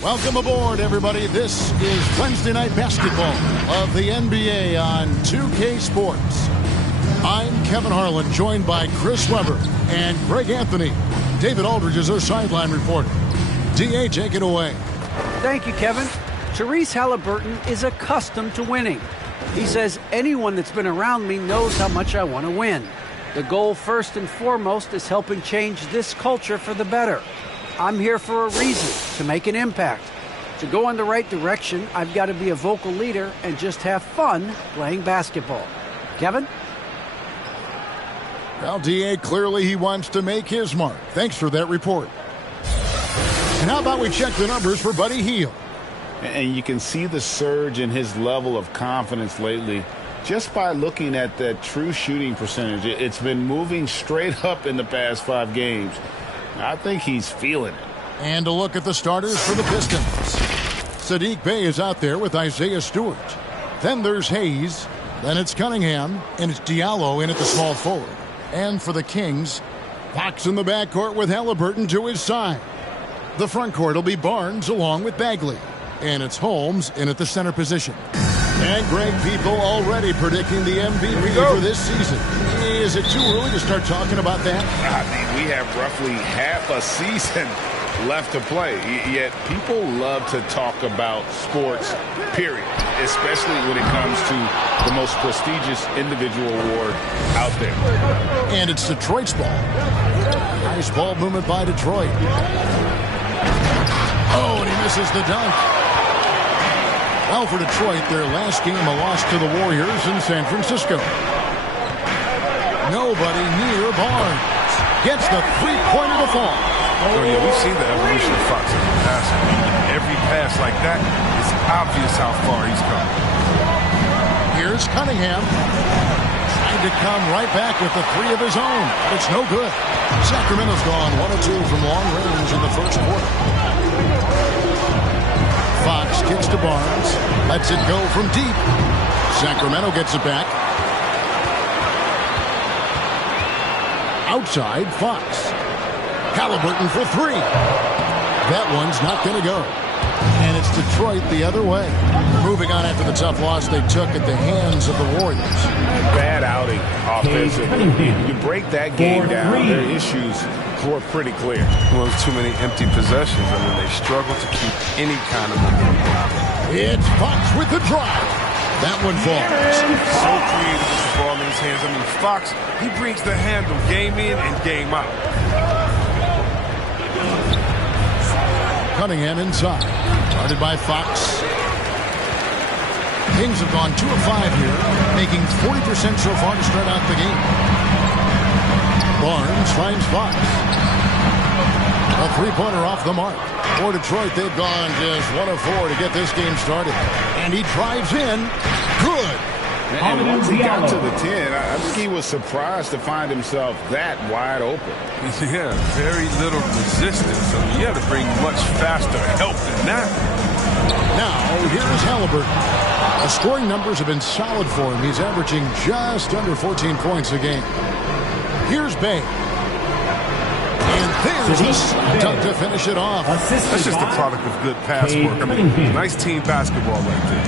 Welcome aboard, everybody. This is Wednesday Night Basketball of the NBA on 2K Sports. I'm Kevin Harlan, joined by Chris Webber and Greg Anthony. David Aldridge is our sideline reporter. D.A., take it away. Thank you, Kevin. Tyrese Halliburton is accustomed to winning. He says, anyone that's been around me knows how much I want to win. The goal, first and foremost, is helping change this culture for the better. I'm here for a reason, to make an impact. To go in the right direction, I've got to be a vocal leader and just have fun playing basketball. Kevin? Well, D.A., clearly he wants to make his mark. Thanks for that report. And how about we check the numbers for Buddy Hield? And you can see the surge in his level of confidence lately just by looking at that true shooting percentage. It's been moving straight up in the past 5 games. I think he's feeling it. And a look at the starters for the Pistons. Saddiq Bey is out there with Isaiah Stewart. Then there's Hayes. Then it's Cunningham. And it's Diallo in at the small forward. And for the Kings, Fox in the backcourt with Halliburton to his side. The front court will be Barnes along with Bagley. And it's Holmes in at the center position. And Greg, people already predicting the MVP for this season. Is it too early to start talking about that? I mean, we have roughly half a season left to play. Yet people love to talk about sports, period. Especially when it comes to the most prestigious individual award out there. And it's Detroit's ball. Nice ball movement by Detroit. Oh, and he misses the dunk. Well, for Detroit, their last game a loss to the Warriors in San Francisco. Nobody near Barnes. Gets the three-pointer to fall. Oh, yeah, we've seen the evolution of Fox in the past. Every pass like that, it's obvious how far he's come. Here's Cunningham. Trying to come right back with the 3 of his own. It's no good. Sacramento's gone 1 of 2 from long range in the first quarter. Fox kicks to Barnes. Lets it go from deep. Sacramento gets it back. Outside, Fox. Halliburton for 3. That one's not going to go. And it's Detroit the other way. Moving on after the tough loss they took at the hands of the Warriors. Bad outing offensively. You break that game down, their issues were pretty clear. Well, too many empty possessions. I mean, they struggle to keep any kind of momentum. It's Fox with the drive. That one falls. So creative with the ball in his hands. I mean, Fox, he brings the handle game in and game out. Cunningham inside. Guarded by Fox. Kings have gone 2 of 5 here, making 40% so far to start out the game. Barnes finds Fox. A three-pointer off the mark. For Detroit, they've gone just 1 of 4 to get this game started. And he drives in. Good. And once he got to the 10, I think he was surprised to find himself that wide open. Yeah, very little resistance. So you have to bring much faster help than that. Now, here's Halliburton. The scoring numbers have been solid for him. He's averaging just under 14 points a game. Here's Bey. And there's a slap dunk to finish it off. That's just a product of good pass work. I mean, nice team basketball right there.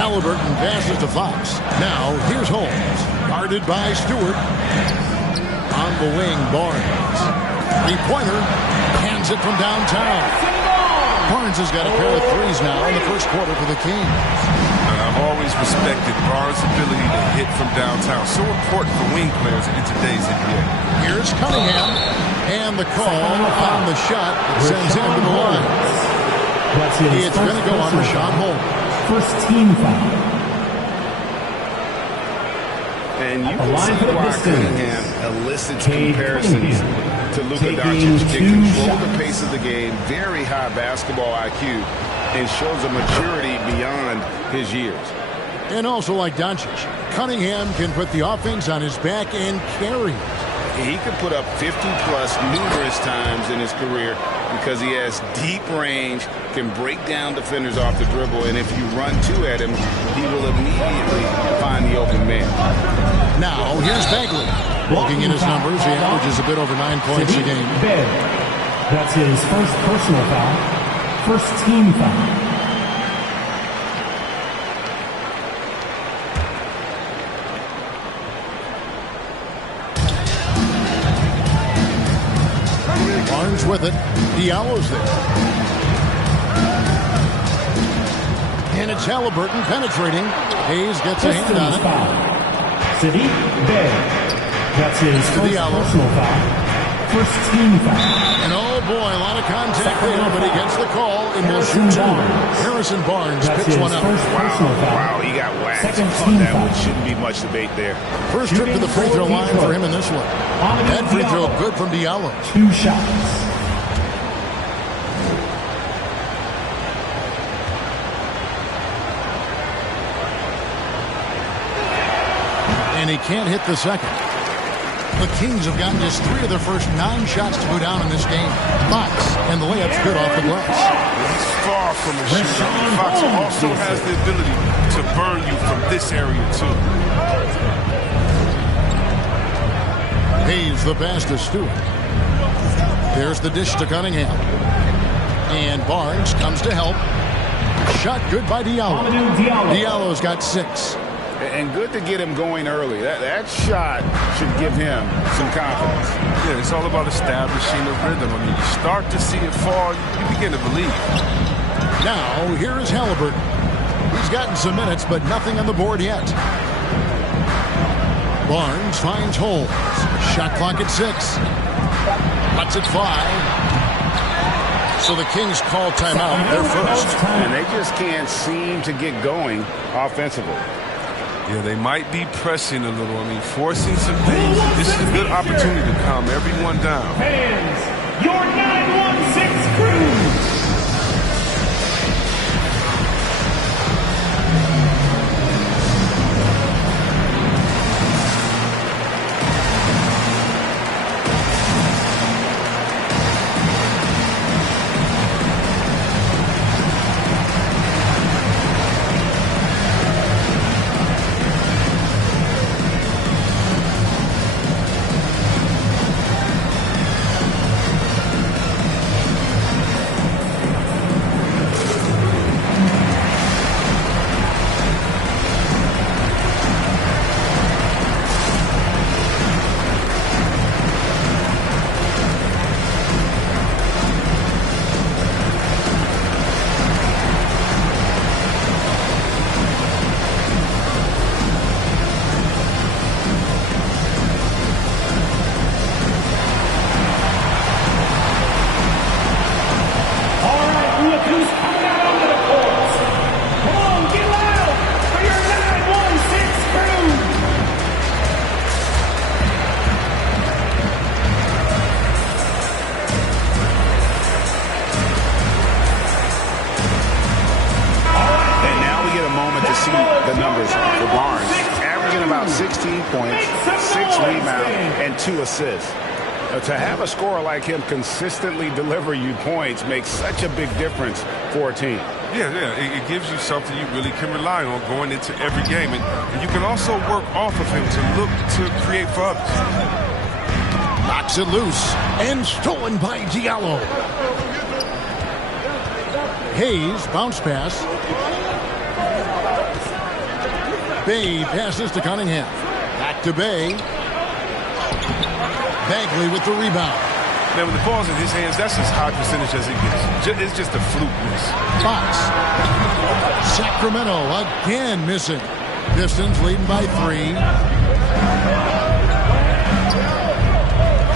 Halliburton passes to Fox. Now, here's Holmes. Guarded by Stewart. On the wing, Barnes. Three-pointer. Hands it from downtown. Barnes has got a pair of threes now in the first quarter for the Kings. I've always respected Barnes' ability to hit from downtown. So important for wing players in today's NBA. Here's Cunningham. And the call on the shot sends him to the line. It's going to go on Rashawn Holmes. First team foul. And you can see why Cunningham elicits comparisons to Luka Doncic. Can control the pace of the game, very high basketball IQ, and shows a maturity beyond his years. And also like Doncic, Cunningham can put the offense on his back and carry. He could put up 50-plus numerous times in his career because he has deep range, can break down defenders off the dribble, and if you run 2 at him, he will immediately find the open man. Now, here's Bagley. Looking at his numbers, he averages a bit over 9 points a game. That's his first personal foul. First team foul. Barnes with it. Diallo's there. And it's Halliburton penetrating. Hayes gets a hand on it. Sadiq Bey. That's his first personal foul. First team foul. And oh boy, a lot of contact there, but he gets the call and will shoot two. Harrison Barnes picks one up. Wow, he got whacked on that one. Shouldn't be much debate there. First trip to the free throw line for him in this one. That free throw good from Diallo. 2 shots. And he can't hit the second. The Kings have gotten just 3 of their first 9 shots to go down in this game. Fox, and the layup's good off the glass. He's far from a shooter. Fox also has the ability to burn you from this area, too. Hayes the pass to Stewart. There's the dish to Cunningham. And Barnes comes to help. Shot good by Diallo. Diallo's got 6. And good to get him going early. That shot should give him some confidence. Yeah, it's all about establishing a rhythm. I mean, you start to see it fall, you begin to believe. Now, here is Halliburton. He's gotten some minutes, but nothing on the board yet. Barnes finds holes. Shot clock at 6. Cuts at 5. So the Kings call timeout. They're first. And they just can't seem to get going offensively. Yeah, they might be pressing a little. I mean, forcing some things. This is a good opportunity to calm everyone down. Fans, your 916 crew. the numbers for Barnes, averaging about 16 points, 6 rebounds, and 2 assists. To have a scorer like him consistently deliver you points makes such a big difference for a team. Yeah, it gives you something you really can rely on going into every game. And you can also work off of him to look to create for others. Knocks it loose and stolen by Diallo. Hayes, bounce pass. Bay passes to Cunningham. Back to Bay. Bagley with the rebound. Now, when the ball's in his hands, that's as high percentage as it gets. It's just a fluke miss. Fox. Sacramento again missing. Pistons leading by 3.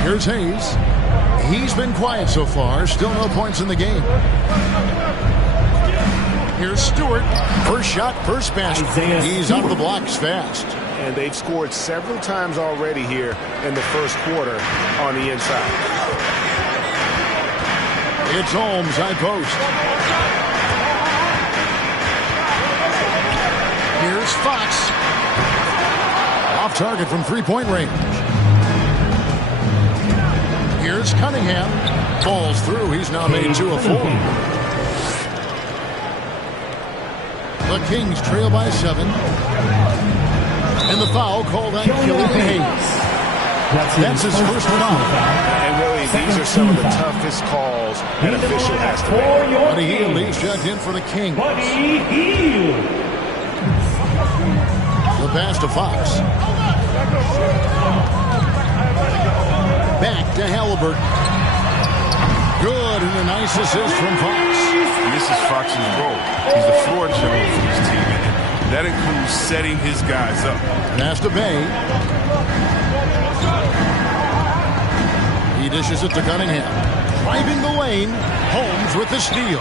Here's Hayes. He's been quiet so far. Still no points in the game. Here's Stewart. First shot, first basket. He's out of the blocks fast. And they've scored several times already here in the first quarter on the inside. It's Holmes, high post. Here's Fox. Off target from three-point range. Here's Cunningham. Falls through. He's now made 2 of 4. The Kings trail by 7. And the foul called on Killian Hayes. That's his first foul. And really, these are some of the toughest calls an official has to make. Buddy Hield, he's checked in for the Kings. The pass to Fox. Back to Halliburton. Good, and a nice assist from Fox. This is Fox's role. He's the floor general for his team, and that includes setting his guys up. Pass to Bay. He dishes it to Cunningham. Driving the lane. Holmes with the steal.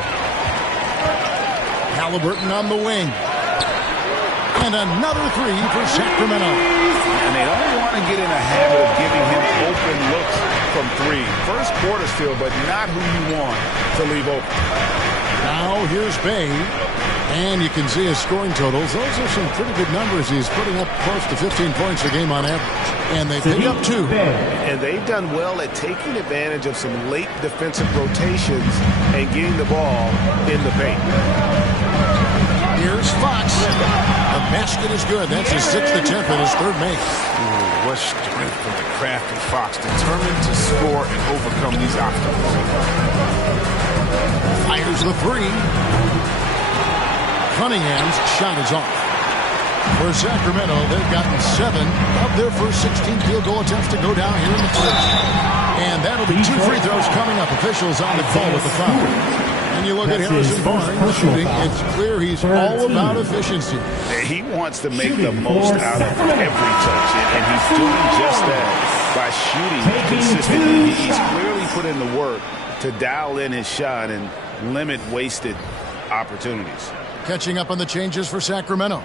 Halliburton on the wing. And another three for Sacramento. And they don't want to get in a habit of giving him open looks from three. First quarter's feel, but not who you want to leave open. Now here's Bay. And you can see his scoring totals. Those are some pretty good numbers. He's putting up close to 15 points a game on average. And they pick up 2. And they've done well at taking advantage of some late defensive rotations and getting the ball in the paint. Here's Fox. The basket is good. That's his 6th attempt and his 3rd make. Ooh, what strength from the crafty Fox, determined to score and overcome these obstacles. Fires the 3. Cunningham's shot is off. For Sacramento, they've gotten 7 of their first 16 field goal attempts to go down here in the first. And that'll be 2 free throws coming up. Officials on the call with the foul. And you look at Harrison Barnes shooting, it's clear he's all about efficiency. He wants to make the most out of every touch, and he's doing just that by shooting consistently. He's clearly put in the work to dial in his shot and limit wasted opportunities. Catching up on the changes for Sacramento.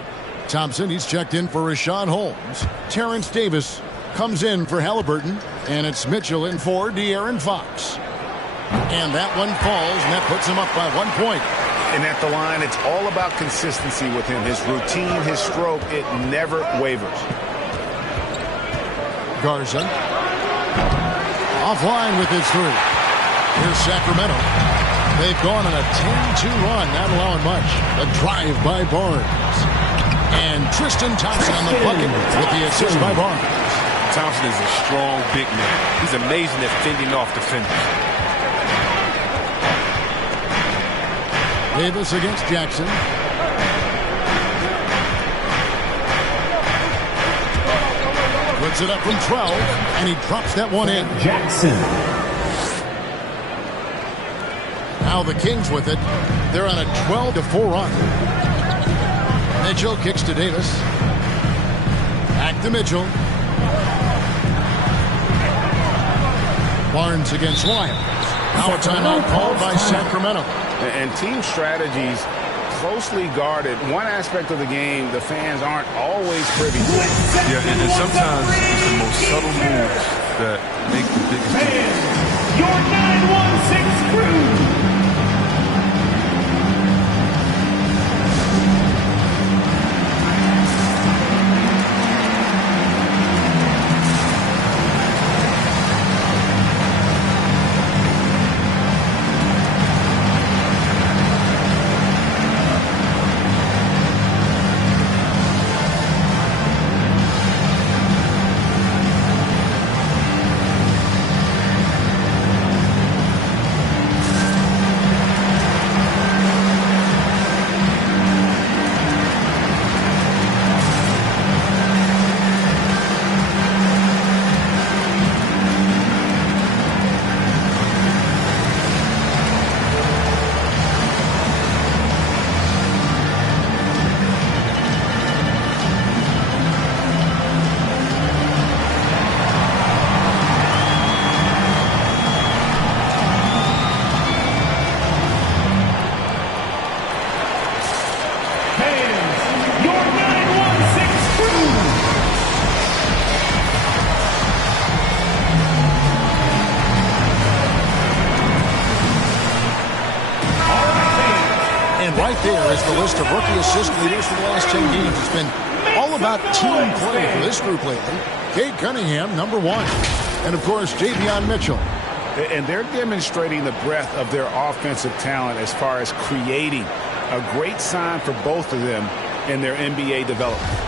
Thompson, he's checked in for Rashawn Holmes. Terrence Davis comes in for Halliburton. And it's Mitchell in for De'Aaron Fox. And that one falls, and that puts him up by 1 point. And at the line, it's all about consistency with him. His routine, his stroke, it never wavers. Garza. Offline with his 3. Here's Sacramento. They've gone on a 10-2 run, not allowing much. A drive by Barnes. And Tristan Thompson on the bucket with the assist by Barnes. Thompson is a strong big man. He's amazing at fending off defenders. Davis against Jackson. Puts it up from 12, and he drops that one in. Jackson. Now the Kings with it. They're on a 12-4 run. Mitchell kicks to Davis. Back to Mitchell. Barnes against Wild. Now a timeout called by Sacramento. And team strategies closely guarded. One aspect of the game the fans aren't always privy to. Yeah, and sometimes it's the most subtle moves that make the biggest difference. Your 916 crew. Right there is the list of rookie assist leaders for the last 10 games. It's been all about team play for this group lately. Cade Cunningham, number 1. And, of course, Javion Mitchell. And they're demonstrating the breadth of their offensive talent as far as creating. A great sign for both of them in their NBA development.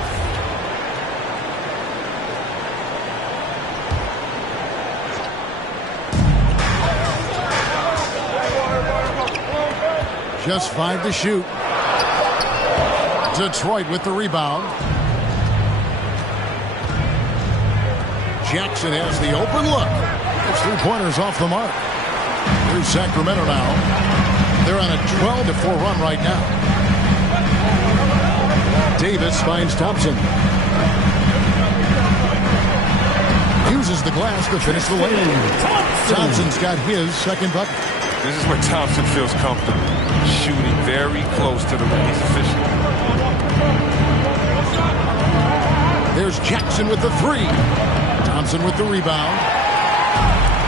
Just 5 to shoot. Detroit with the rebound. Jackson has the open look. It's 3-pointers off the mark. Here's Sacramento now. They're on a 12-4 run right now. Davis finds Thompson. Uses the glass to finish the lane. Thompson's got his second bucket. This is where Thompson feels comfortable. Shooting very close to the rim. He's efficient. There's Jackson with the 3. Thompson with the rebound.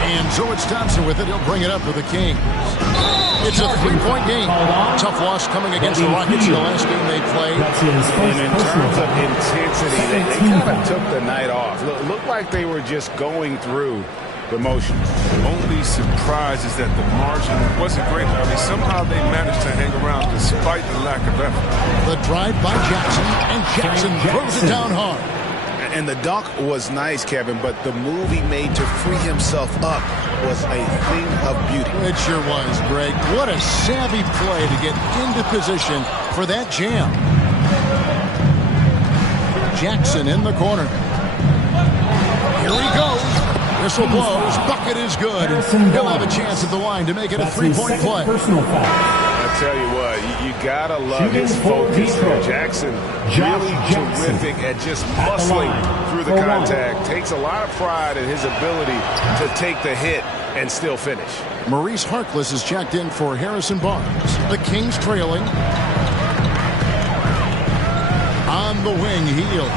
And so it's Thompson with it. He'll bring it up for the Kings. It's a 3-point game. Tough loss coming against the Rockets in the last game they played. And in terms of intensity, they kind of took the night off. Looked like they were just going through the motions. The only surprise is that the margin wasn't great. I mean, somehow they managed to hang around despite the lack of effort. The drive by Jackson, and Jackson throws it down hard. And the dunk was nice, Kevin, but the move he made to free himself up was a thing of beauty. It sure was, Greg. What a savvy play to get into position for that jam. Jackson in the corner. Here he goes. Whistle blows. Bucket is good. He'll have a chance at the line to make it a 3-point play. I tell you what, you gotta love his focus there. Jackson, really terrific at just muscling through the contact. Takes a lot of pride in his ability to take the hit and still finish. Maurice Harkless is checked in for Harrison Barnes. The Kings trailing. On the wing, Hield.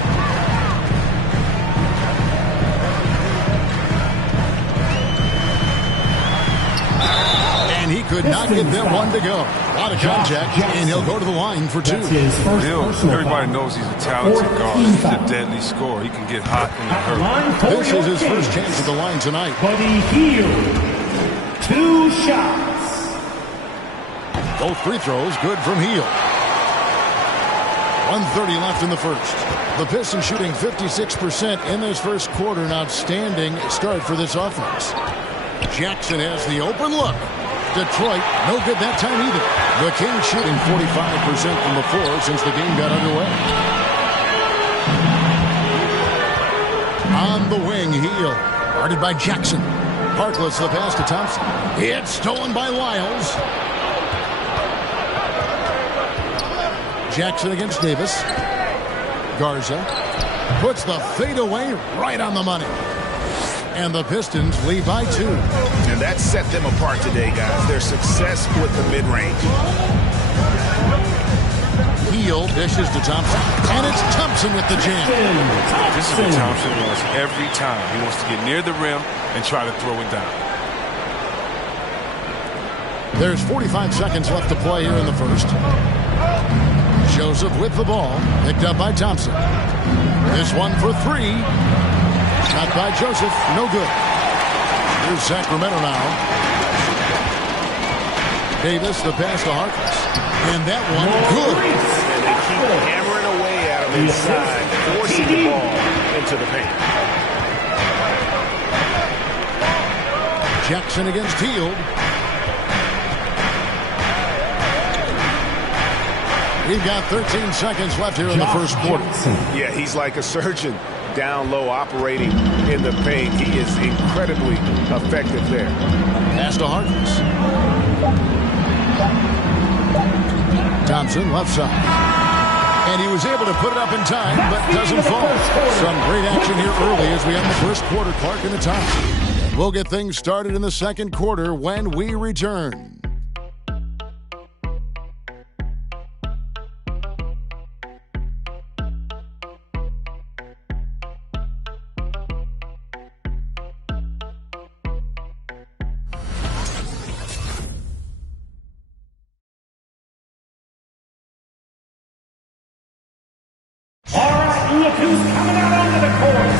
And he could not get that one to go. A lot of contact, and he'll go to the line for 2. Everybody knows he's a talented guard. He's a deadly scorer. He can get hot in the hurry. This is his first chance at the line tonight. Buddy Hield, 2 shots. Both free throws good from Hield. 1:30 left in the first. The Pistons shooting 56% in this first quarter. An outstanding start for this offense. Jackson has the open look. Detroit, no good that time either. The Kings shooting 45% from the floor since the game got underway. On the wing, Hield. Guarded by Jackson. Harkless the pass to Thompson. It's stolen by Lyles. Jackson against Davis. Garza puts the fadeaway right on the money. And the Pistons lead by 2. And that set them apart today, guys. Their success with the mid-range. Hield dishes to Thompson. And it's Thompson with the jam. This is what Thompson wants every time. He wants to get near the rim and try to throw it down. There's 45 seconds left to play here in the first. Joseph with the ball. Picked up by Thompson. This one for 3. Shot by Joseph. No good. Here's Sacramento now. Davis, the pass to Harkless. And that one, good. And they keep hammering away at him inside, forcing the ball into the paint. Jackson against Hield. We've got 13 seconds left here in the first quarter. Yeah, he's like a surgeon. Down low, operating in the paint. He is incredibly effective there. Pass to Harkless. Thompson, left side. And he was able to put it up in time, but doesn't fall. Some great action here early as we end the first quarter. Clark in the top. And we'll get things started in the second quarter when we return. Look who's coming out onto the court.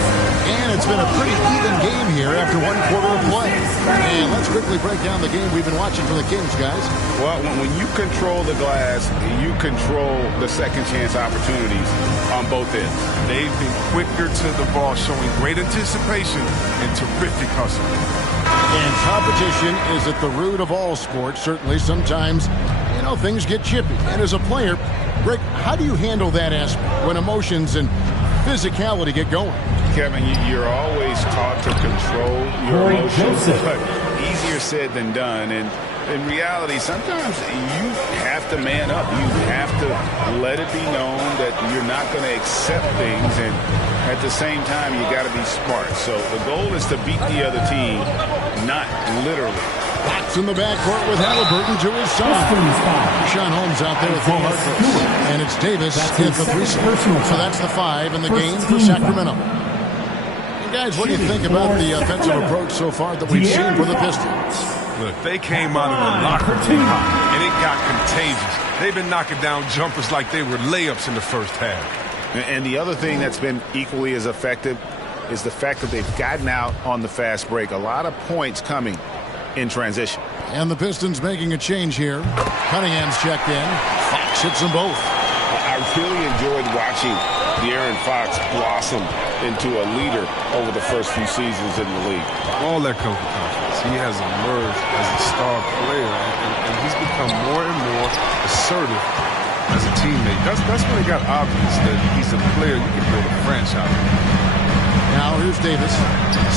And it's been a pretty even game here after one quarter of play. And let's quickly break down the game we've been watching for the Kings, guys. Well, when you control the glass, you control the second chance opportunities on both ends. They've been quicker to the ball, showing great anticipation and terrific hustle. And competition is at the root of all sports. Certainly sometimes, know, things get chippy. And as a player, Rick, how do you handle that aspect when emotions and physicality get going? Kevin, you're always taught to control your emotions, but easier said than done. And in reality, sometimes you have to man up. You have to let it be known that you're not going to accept things, and at the same time, you got to be smart. So the goal is to beat the other team, not literally. Fox in the backcourt with Halliburton to his side. Sean Holmes out there with Mo Harkless. And it's Davis in the 3. So that's the 5 in the game for Sacramento. And guys, what do you think about the offensive approach so far that we've seen for the Pistons? Look, they came out of the locker room and it got contagious. They've been knocking down jumpers like they were layups in the first half. And the other thing that's been equally as effective is the fact that they've gotten out on the fast break. A lot of points coming in transition. And the Pistons making a change here. Cunningham's checked in. Fox hits them both. I really enjoyed watching De'Aaron Fox blossom into a leader over the first few seasons in the league. All that comes with confidence. He has emerged as a star player, and he's become more and more assertive as a teammate. That's when it got obvious that he's a player you can build a franchise with. Now here's Davis.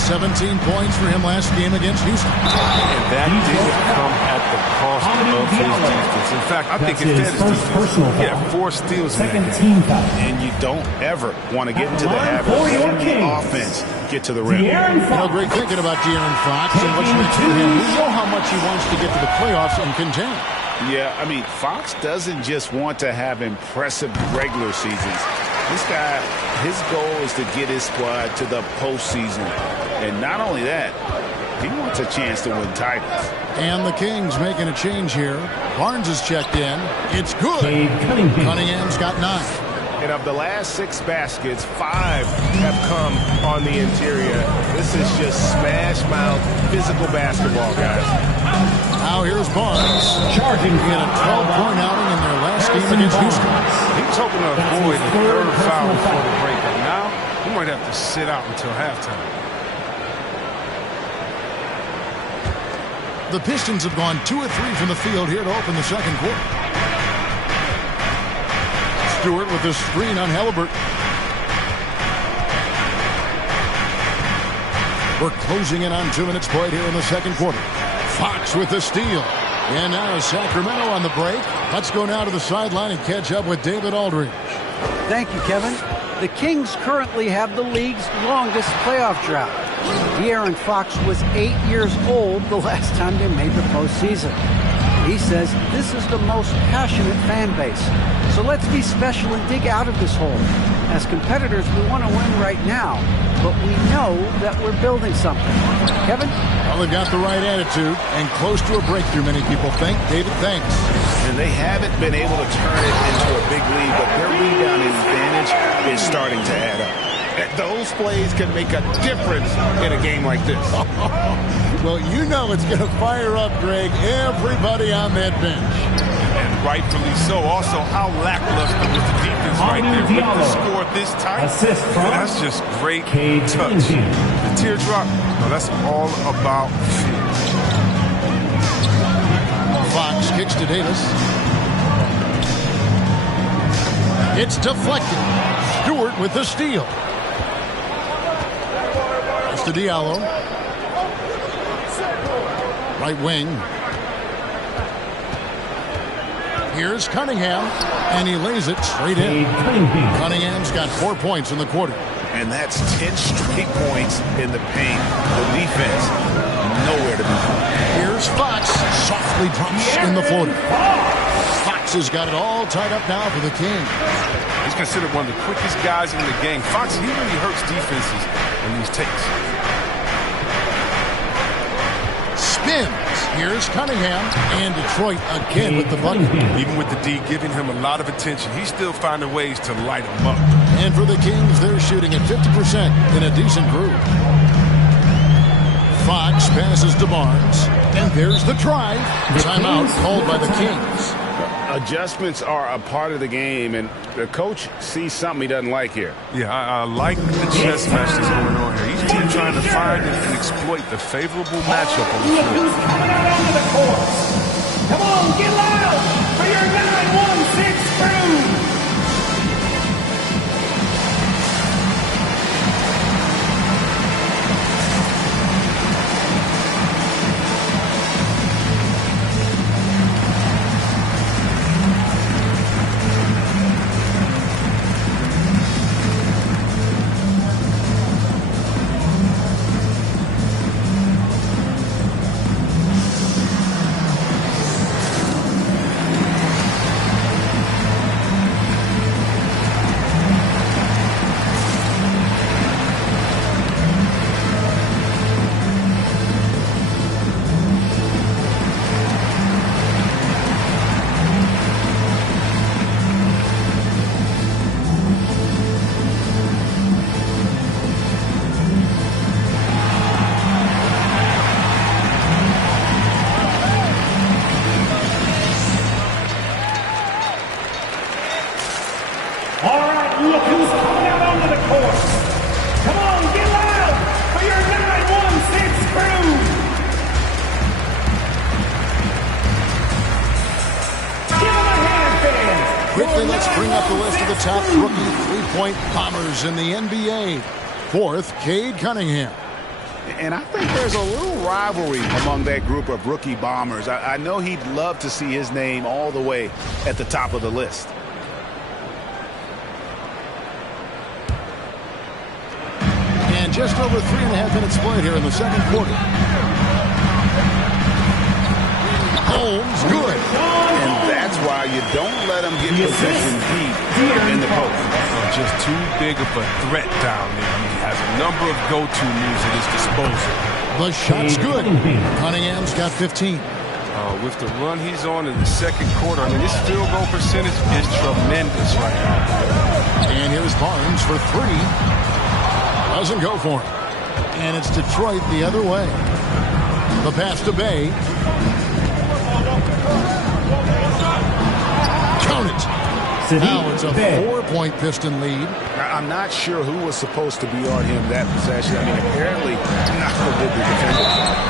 17 points for him last game against Houston. And that didn't come at the cost of his defense. In fact, I think it did his defense. He had 4 steals in that game. And you don't ever want to get into the habit of letting the offense get to the rim. You know, Greg, thinking about De'Aaron Fox and what's next for him, we know how much he wants to get to the playoffs and contend. Yeah, I mean, Fox doesn't just want to have impressive regular seasons. This guy, his goal is to get his squad to the postseason. And not only that, he wants a chance to win titles. And the Kings making a change here. Barnes is checked in. It's good. Cunningham's got 9. And of the last 6 baskets, 5 have come on the interior. This is just smash mouth physical basketball, guys. Now here's Barnes. Charging. He had a 12-point outing in their last game against Houston. He was hoping to avoid a 3rd foul before the break, but now he might have to sit out until halftime. The Pistons have gone 2 of 3 from the field here to open the second quarter. Stewart with the screen on Halliburton. We're closing in on 2 minutes played here in the second quarter. Fox with the steal. And now Sacramento on the break. Let's go now to the sideline and catch up with David Aldridge. Thank you, Kevin. The Kings currently have the league's longest playoff drought. De'Aaron Fox was 8 years old the last time they made the postseason. He says this is the most passionate fan base. So let's be special and dig out of this hole. As competitors, we want to win right now, but we know that we're building something. Kevin? Well, they've got the right attitude and close to a breakthrough, many people think. David, thanks. And they haven't been able to turn it into a big lead, but their rebounding advantage is starting to add up. Those plays can make a difference in a game like this. Well, you know it's going to fire up, Greg, everybody on that bench. And rightfully so. Also, how lackluster was the defense right there with the score this tight. That's just great touch. The teardrop, no, that's all about feel. Fox kicks to Davis. It's deflected. Stewart with the steal. It's to Diallo. Right wing. Here's Cunningham, and he lays it straight in. Cunningham's got 4 points in the quarter. And that's 10 straight points in the paint. The defense, nowhere to be found. Here's Fox, softly drops in the floater. Fox has got it all tied up now for the Kings. He's considered one of the quickest guys in the game. Fox, he really hurts defenses in these takes. Spins. Here's Cunningham, and Detroit again with the bucket. Even with the D giving him a lot of attention, he's still finding ways to light him up. And for the Kings, they're shooting at 50% in a decent groove. Fox passes to Barnes, and there's the drive. Timeout called by the Kings. Adjustments are a part of the game, and the coach sees something he doesn't like here. Yeah, I like the chess match that's going on here. Each team trying to find and exploit the favorable matchup on the field. Come on, get loud for your 916 crew. Look who's coming out onto the course. Come on, get loud for your 916 crew. Give them a hand, fans. Quickly, let's bring up the list of the top rookie three-point bombers in the NBA. Fourth, Cade Cunningham. And I think there's a little rivalry among that group of rookie bombers. I know he'd love to see his name all the way at the top of the list. And just over 3.5 minutes played here in the second quarter. Holmes, good. And that's why you don't let him get position deep in the post. Just too big of a threat down there. He has a number of go-to moves at his disposal. The shot's good. Cunningham's got 15. With the run he's on in the second quarter, I mean, his field goal percentage is tremendous right now. And here's Barnes for three. Doesn't go for him. And it's Detroit the other way. The pass to Bay. Count it. Now it's a 4-point Piston lead. I'm not sure who was supposed to be on him that possession. I mean, apparently not the defender.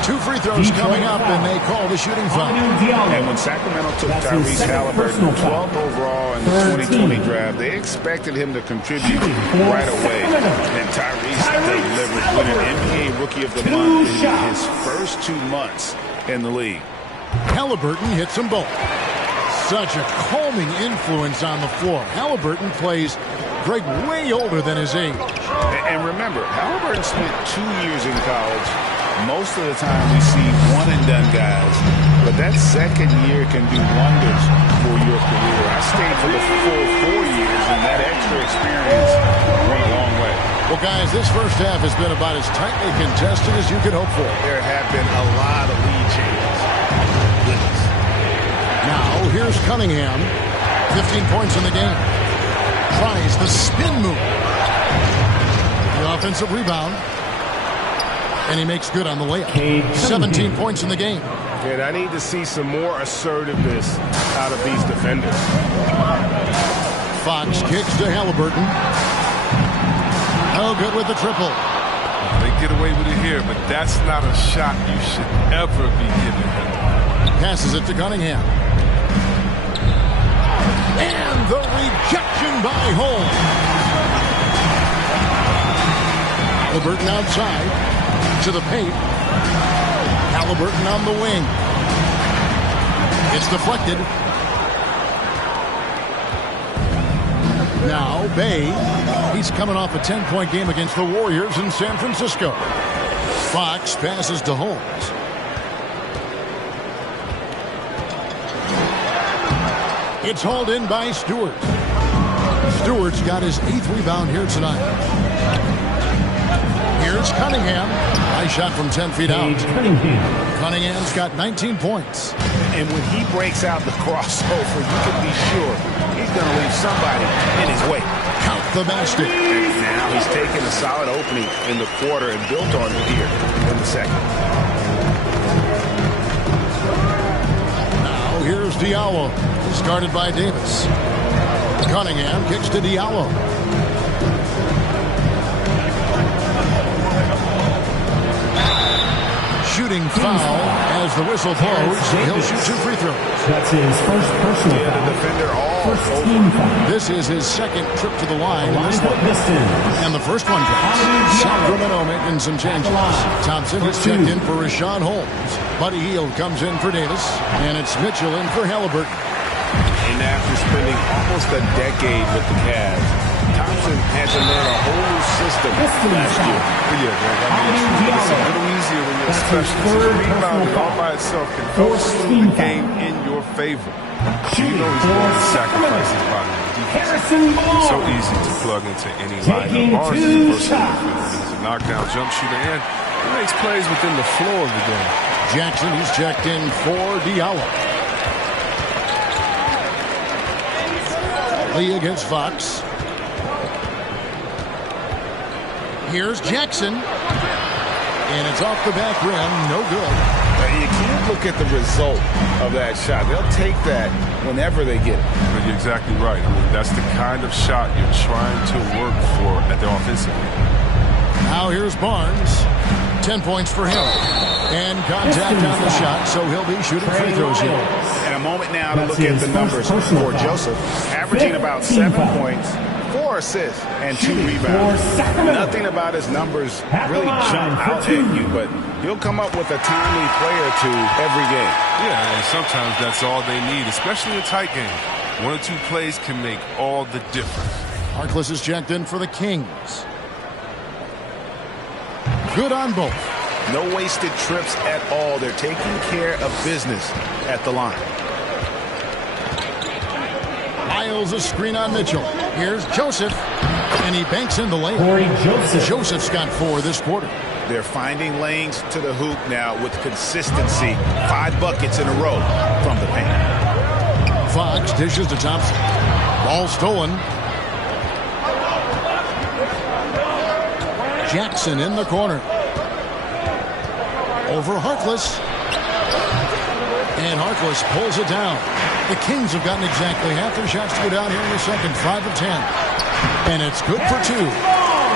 2 free throws coming up, and they call the shooting foul. And when Sacramento took Tyrese Halliburton 12th overall in the 2020 draft, they expected him to contribute right away. And Tyrese delivered, winning NBA Rookie of the Month in his first 2 months in the league. Halliburton hits them both. Such a calming influence on the floor. Halliburton plays Greg way older than his age. And remember, Halliburton spent 2 years in college. Most of the time we see one-and-done guys, but that second year can do wonders for your career. I stayed for the full 4 years, and that extra experience went a long way. Well, guys, this first half has been about as tightly contested as you could hope for. There have been a lot of lead changes. Goodness. Now, here's Cunningham. 15 points in the game. Tries the spin move. The offensive rebound. And he makes good on the layup. 17 points in the game. And I need to see some more assertiveness out of these defenders. Fox kicks to Halliburton. Oh, good with the triple. They get away with it here, but that's not a shot you should ever be giving him. Passes it to Cunningham. And the rejection by Holmes. Halliburton outside. To the paint. Halliburton on the wing. It's deflected. Now Bay. He's coming off a 10-point game against the Warriors in San Francisco. Fox passes to Holmes. It's hauled in by Stewart. Stewart's got his 8th rebound here tonight. Here's Cunningham. Nice shot from 10 feet out. Cunningham's got 19 points. And when he breaks out the crossover, you can be sure he's going to leave somebody in his way. Count the basket. And now he's taken a solid opening in the quarter and built on it here in the second. Now here's Diallo. He's guarded by Davis. Cunningham kicks to Diallo. shooting foul as the whistle blows. He'll shoot 2 free throws. That's his first personal Yeah, the foul. defender all First over. team foul. This is his second trip to the line in Line this for one. Pistons. And the first one drops. Sacramento making some changes. Thompson is checked in for Rashawn Holmes. Buddy Hield comes in for Davis. And it's Mitchell in for Halliburton. And after spending almost a decade with the Cavs, Thompson had to learn a whole new system last year. But yeah, Greg, I mean, it's a little easier when you're a specialist. Rebounding all by itself can help swing the game in your favor. You know he's going to sacrifice his body on defense. It's so easy to plug into any lineup. Barnes is a versatile defender. He's a knockdown jump shooter, and he makes plays within the flow of the game. Jackson, he's checked in for Diallo. Lee against Fox. Here's Jackson. And it's off the back rim. No good. You can't look at the result of that shot. They'll take that whenever they get it. But you're exactly right. I mean, that's the kind of shot you're trying to work for at the offensive end. Now here's Barnes. 10 points for him. And contact on the shot, so he'll be shooting free throws here. And a moment now to look at the numbers for Joseph. Averaging about 7 points, 4 assists, and 2 rebounds. Nothing about his numbers really jump out at you, but he'll come up with a timely play or two every game. Yeah, and sometimes that's all they need, especially in tight games. 1 or 2 plays can make all the difference. Harkless is checked in for the Kings. Good on both. No wasted trips at all. They're taking care of business at the line. Miles a screen on Mitchell. Here's Joseph. And he banks in the lane. Corey Joseph. Joseph's got 4 this quarter. They're finding lanes to the hoop now with consistency. 5 buckets in a row from the paint. Fox dishes to Thompson. Ball stolen. Jackson in the corner. Over Harkless. And Harkless pulls it down. The Kings have gotten exactly half their shots to go down here in the second. 5 of 10. And it's good for 2.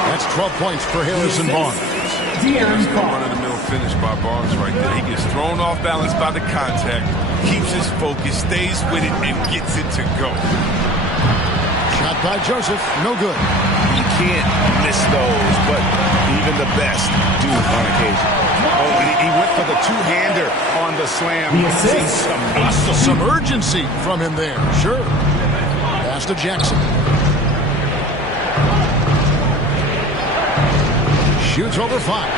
That's 12 points for Harrison Barnes. That's the run-of-the-mill finish by Barnes right there. He gets thrown off balance by the contact, keeps his focus, stays with it, and gets it to go. Shot by Joseph. No good. You can't miss those, but even the best do on occasion. Oh, he went for the 2-hander on the slam. The assist. Some urgency from him there. Sure. Pass to Jackson. Shoots over Fox.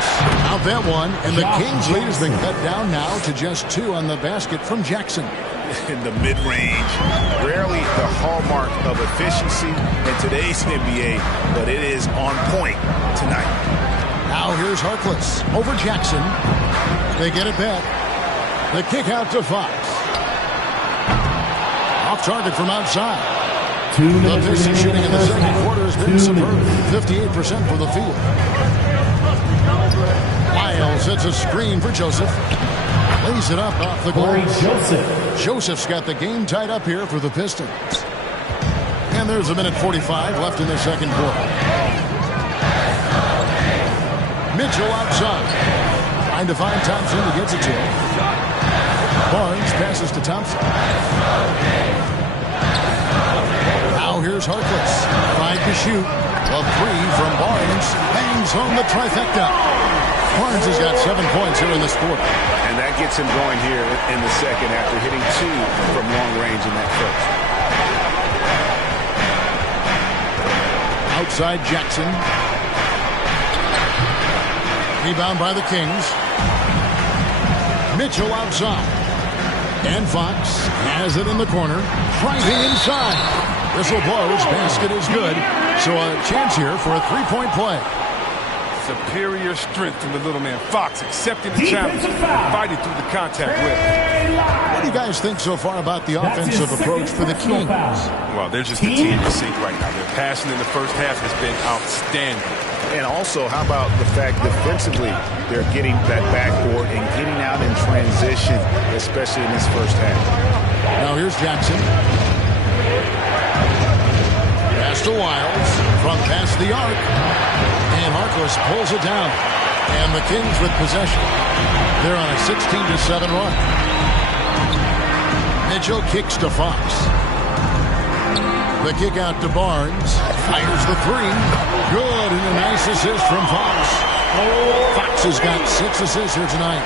Out that one, and the Kings' lead has been cut down now to just 2 on the basket from Jackson. In the mid-range, rarely the hallmark of efficiency in today's NBA, but it is on point tonight. Now here's Harkless over Jackson. They get it back. The kick out to Fox. Off target from outside. 2 The minutes Pistons shooting in the second quarter has been 2 superb. minutes. 58% for the field. Miles hits a screen for Joseph. Lays it up off the Corey glass. Joseph. Joseph's got the game tied up here for the Pistons. And there's 1:45 left in the second quarter. Mitchell outside. Trying to find Thompson. He gets it to him. Barnes passes to Thompson. Now here's Harkless. 5 to shoot. A 3 from Barnes. Bangs home the trifecta. Barnes has got 7 points here in this quarter. And that gets him going here in the second after hitting 2 from long range in that first. Outside Jackson. Rebound by the Kings. Mitchell outside. And Fox has it in the corner. Driving inside. Whistle blows. Basket is good. So a chance here for a 3-point play. Superior strength from the little man. Fox accepting the challenge, fighting through the contact with. What do you guys think so far about the offensive approach for the Kings? Well, they're just a team to sync right now. Their passing in the first half has been outstanding. And also, how about the fact defensively, they're getting that backboard and getting out in transition, especially in this first half. Now here's Jackson. Pass to Wiles from past the arc. And Harkless pulls it down. And the Kings with possession. They're on a 16-7 run. Mitchell kicks to Fox. The kick out to Barnes. Fires the three. Good, and a nice assist from Fox. Fox has got 6 assists here tonight.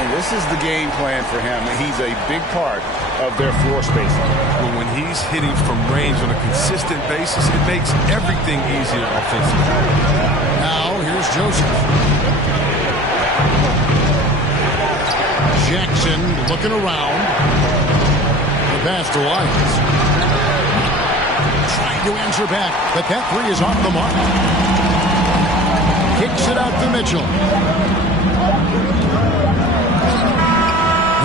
And this is the game plan for him. He's a big part of their floor spacing. Well, when he's hitting from range on a consistent basis, it makes everything easier offensively. Now, here's Joseph. Jackson looking around. The pass to Lyons. Trying to answer back, but that three is off the mark. Kicks it out to Mitchell.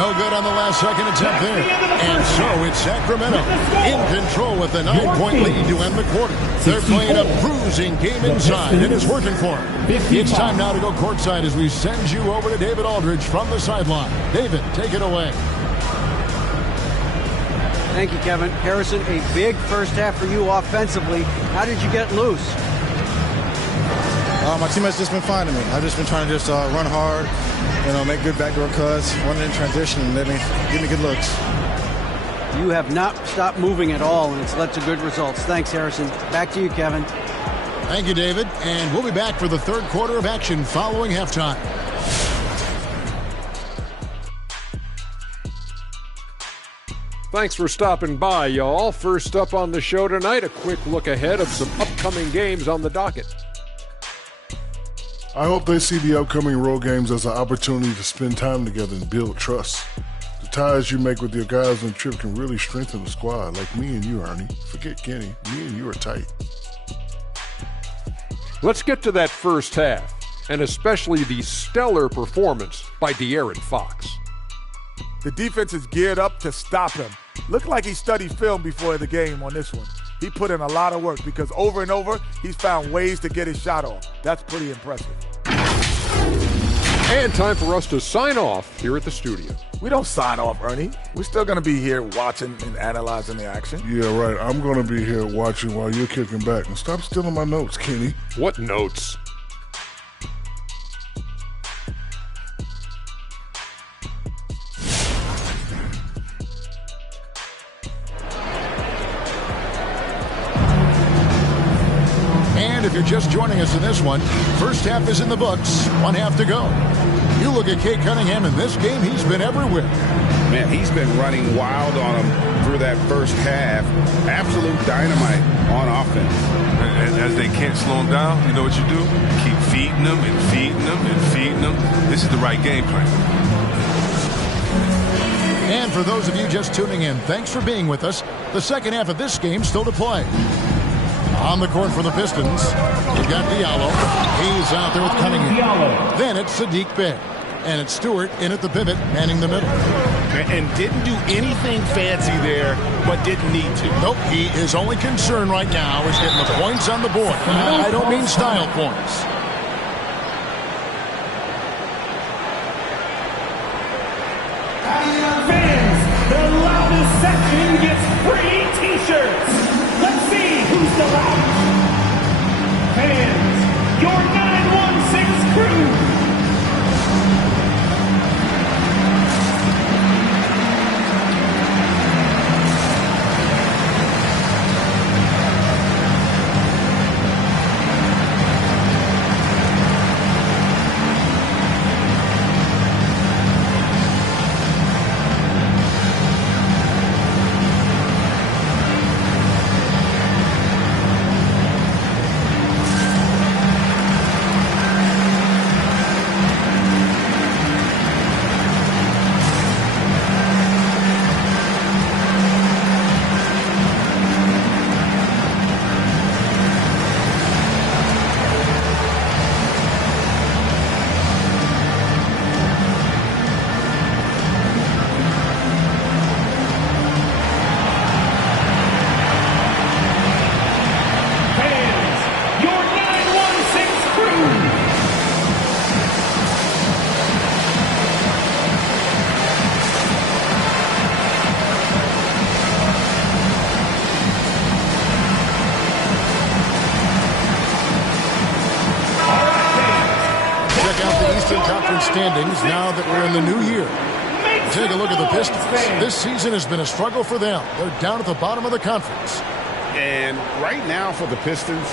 No good on the last second attempt there. And so it's Sacramento in control with a 9-point lead to end the quarter. They're playing a bruising game inside, and it's working for them. It's time now to go courtside as we send you over to David Aldridge from the sideline. David, take it away. Thank you, Kevin. Harrison, a big first half for you offensively. How did you get loose? My teammates just been finding me. I've just been trying to run hard, make good backdoor cuts, running in transition, and give me good looks. You have not stopped moving at all, and it's led to good results. Thanks, Harrison. Back to you, Kevin. Thank you, David. And we'll be back for the third quarter of action following halftime. Thanks for stopping by, y'all. First up on the show tonight, a quick look ahead of some upcoming games on the docket. I hope they see the upcoming road games as an opportunity to spend time together and build trust. The ties you make with your guys on the trip can really strengthen the squad, like me and you, Ernie. Forget Kenny. Me and you are tight. Let's get to that first half, and especially the stellar performance by De'Aaron Fox. The defense is geared up to stop him. Looked like he studied film before the game on this one. He put in a lot of work because over and over, he's found ways to get his shot off. That's pretty impressive. And time for us to sign off here at the studio. We don't sign off, Ernie. We're still going to be here watching and analyzing the action. Yeah, right. I'm going to be here watching while you're kicking back. And stop stealing my notes, Kenny. What notes? And if you're just joining us in this one, first half is in the books, 1 half to go. You look at Cade Cunningham in this game, he's been everywhere. Man, he's been running wild on him through that first half. Absolute dynamite on offense. And as they can't slow him down, you know what you do? Keep feeding them and feeding them and feeding them. This is the right game plan. And for those of you just tuning in, thanks for being with us. The second half of this game still to play. On the court for the Pistons, you've got Diallo. He's out there with Cunningham. Then it's Saddiq Bey. And it's Stewart in at the pivot, manning the middle. And didn't do anything fancy there, but didn't need to. Nope, his only concern right now is getting the points on the board. I don't mean style points. Fans, the loudest section gets free T-shirts. Let's see who's the loudest. Fans, your 916 crew. standings now that we're in the new year. Take a look at the Pistons. This season has been a struggle for them. They're down at the bottom of the conference. And right now for the Pistons,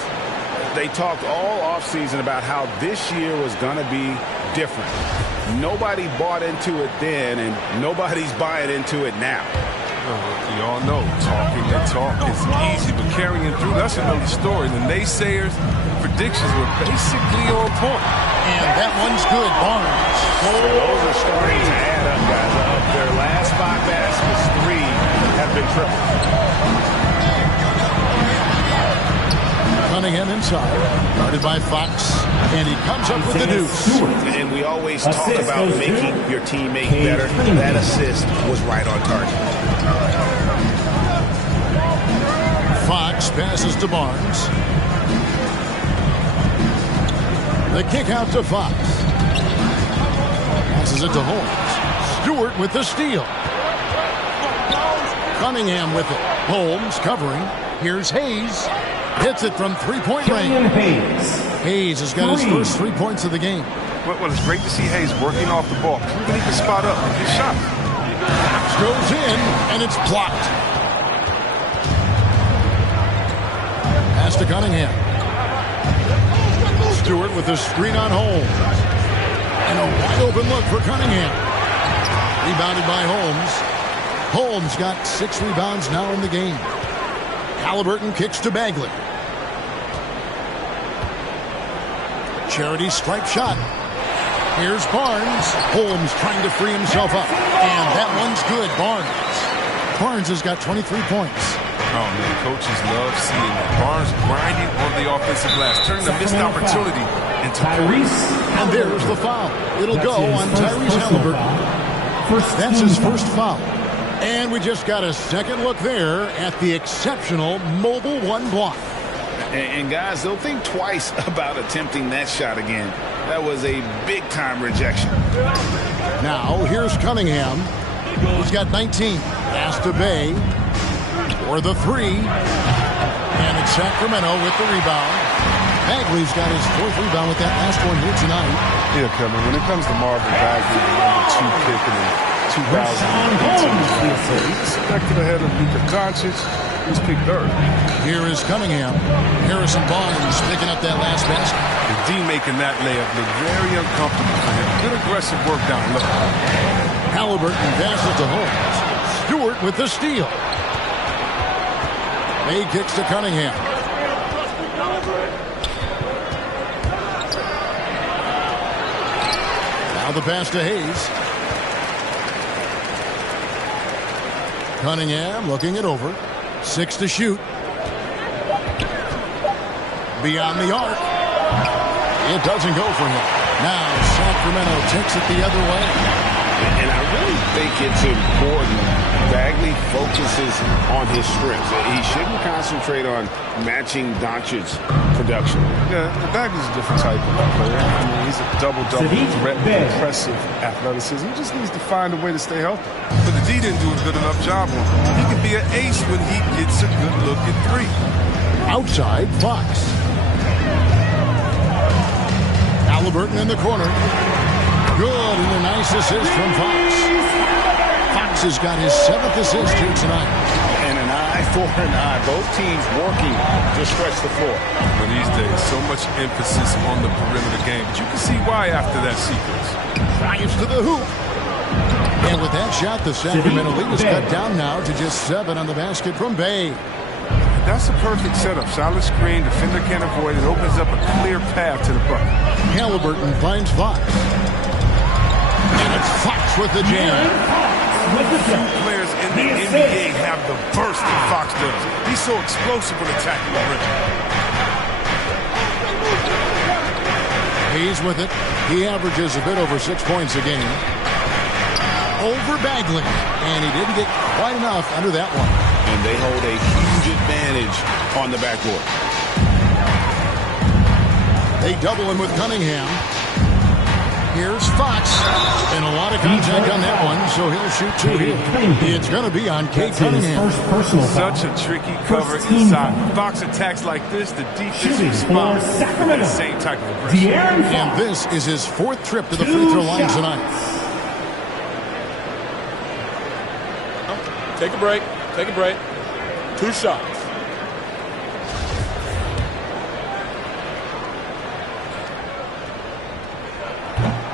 they talked all offseason about how this year was going to be different. Nobody bought into it then, and nobody's buying into it now. You all know, talking and talk is easy, but carrying through, that's another story. The naysayers' predictions were basically on point. And that one's good, Barnes. So those are starting to add up, guys. Of their last 5 baskets, 3 have been triple. Cunningham inside, guarded by Fox, and he comes up with the deuce. And we always talk about making your teammate better. That assist was right on target. Fox passes to Barnes. The kick out to Fox. Passes it to Holmes. Stewart with the steal. Cunningham with it. Holmes covering. Here's Hayes. Hits it from three-point range. Hayes has got his first 3 points of the game. Well, it's great to see Hayes working off the ball. He can spot up and get shot. Goes in, and it's blocked. Pass to Cunningham. Stewart with the screen on Holmes. And a wide-open look for Cunningham. Rebounded by Holmes. Holmes got 6 rebounds now in the game. Halliburton kicks to Bagley. Charity stripe shot. Here's Barnes. Holmes trying to free himself up. And that one's good. Barnes has got 23 points. Oh, man, coaches love seeing that. Barnes grinding on the offensive glass, turning the missed opportunity into points. And there's the foul. It'll go on Tyrese Halliburton. That's his first foul. And we just got a second look there at the exceptional mobile 1 block. And guys, they'll think twice about attempting that shot again. That was a big-time rejection. Now, here's Cunningham. He's got 19. Pass to Bay for the 3. And it's Sacramento with the rebound. Bagley's got his 4th rebound with that last one here tonight. Yeah, Kevin, when it comes to Marvin Bagley, the number 2 pick in 2018, he's selected ahead of Luka Doncic. He's picked 3rd. Here is Cunningham. Harrison Barnes picking up that last basket. The D making that layup look very uncomfortable for him. Good aggressive work down low. Halliburton passes to Holmes. Stewart with the steal. Bay kicks to Cunningham. Now the pass to Hayes. Cunningham looking it over. 6 to shoot. Beyond the arc. It doesn't go for him. Now Sacramento takes it the other way. And I really think it's important Bagley focuses on his strengths. He shouldn't concentrate on matching Doncic's production. Yeah, Bagley's a different type of player. I mean, he's a double-double threat with impressive athleticism. He just needs to find a way to stay healthy. But the D didn't do a good enough job on him. He can be an ace when he gets a good look at 3. Outside, Fox. Halliburton in the corner. Good, and a nice assist from Fox. Fox has got his 7th assist here tonight. And an eye for an eye. Both teams working to stretch the floor. But these days, so much emphasis on the perimeter game. But you can see why after that sequence. Drives to the hoop. And with that shot, the Sacramento lead is cut down now to just 7 on the basket from Bay. That's a perfect setup. Solid screen, defender can't avoid it. Opens up a clear path to the bucket. Halliburton finds Fox. And it's Fox with the jam. Few players in the NBA have the burst that Fox does. He's so explosive when attacking the rim. He's with it. He averages a bit over 6 points a game. Over Bagley. And he didn't get quite enough under that one. And they hold a huge advantage on the backcourt. They double him with Cunningham. Here's Fox. And a lot of of contact on that one, so he'll shoot two here. It's going to be on Cade Cunningham. Such a tricky cover inside. Fox attacks like this, the defense responds with the same type of aggression. And this is his fourth trip to the free throw line tonight. Take a break. Take a break. 2 shots.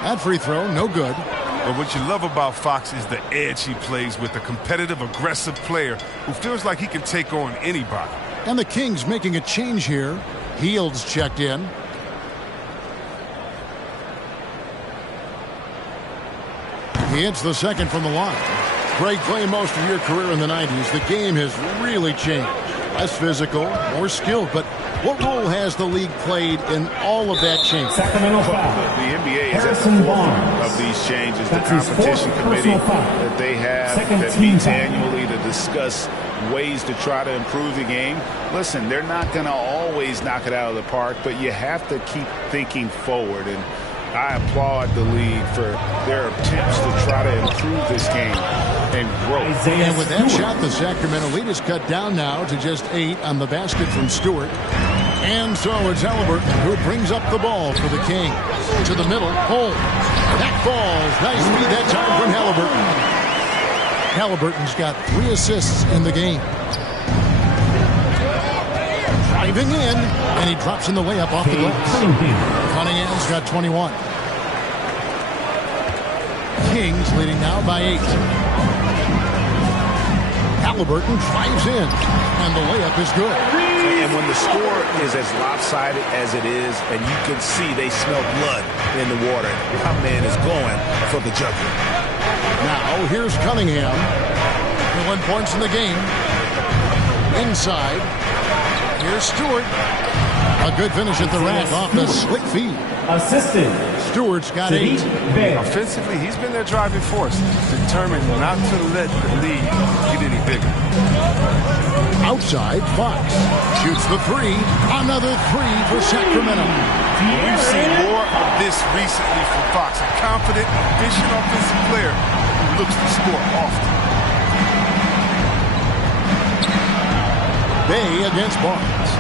That free throw, no good. But what you love about Fox is the edge he plays with, a competitive, aggressive player who feels like he can take on anybody. And the Kings making a change here. Heald's checked in. He hits the second from the line. Greg, playing most of your career in the 90s, the game has really changed. Less physical, more skilled, but what role has the league played in all of that change? The NBA is at the forefront of these changes. The competition committee that they have that meets annually to discuss ways to try to improve the game. Listen, they're not going to always knock it out of the park, but you have to keep thinking forward. And I applaud the league for their attempts to try to improve this game and grow. And with that shot, the Sacramento lead is cut down now to just 8 on the basket from Stewart. And so it's Halliburton who brings up the ball for the Kings. To the middle, home. That falls. Nice feed that time from Halliburton. Halliburton's got 3 assists in the game. Driving in, and he drops in the layup off the glass. Cunningham's got 21. Kings leading now by 8. Halliburton drives in, and the layup is good. And when the score is as lopsided as it is, and you can see they smell blood in the water, my man is going for the jugular. Now here's Cunningham. 1 points in the game. Inside. Here's Stewart. A good finish at the rack off the slick feed. Assisted. Stewart's got 8. Offensively, he's been their driving force, determined not to let the lead get any bigger. Outside, Fox shoots the 3. Another 3 for Sacramento. We've seen more of this recently from Fox, a confident, efficient offensive player who looks to score often. Bay against Barnes.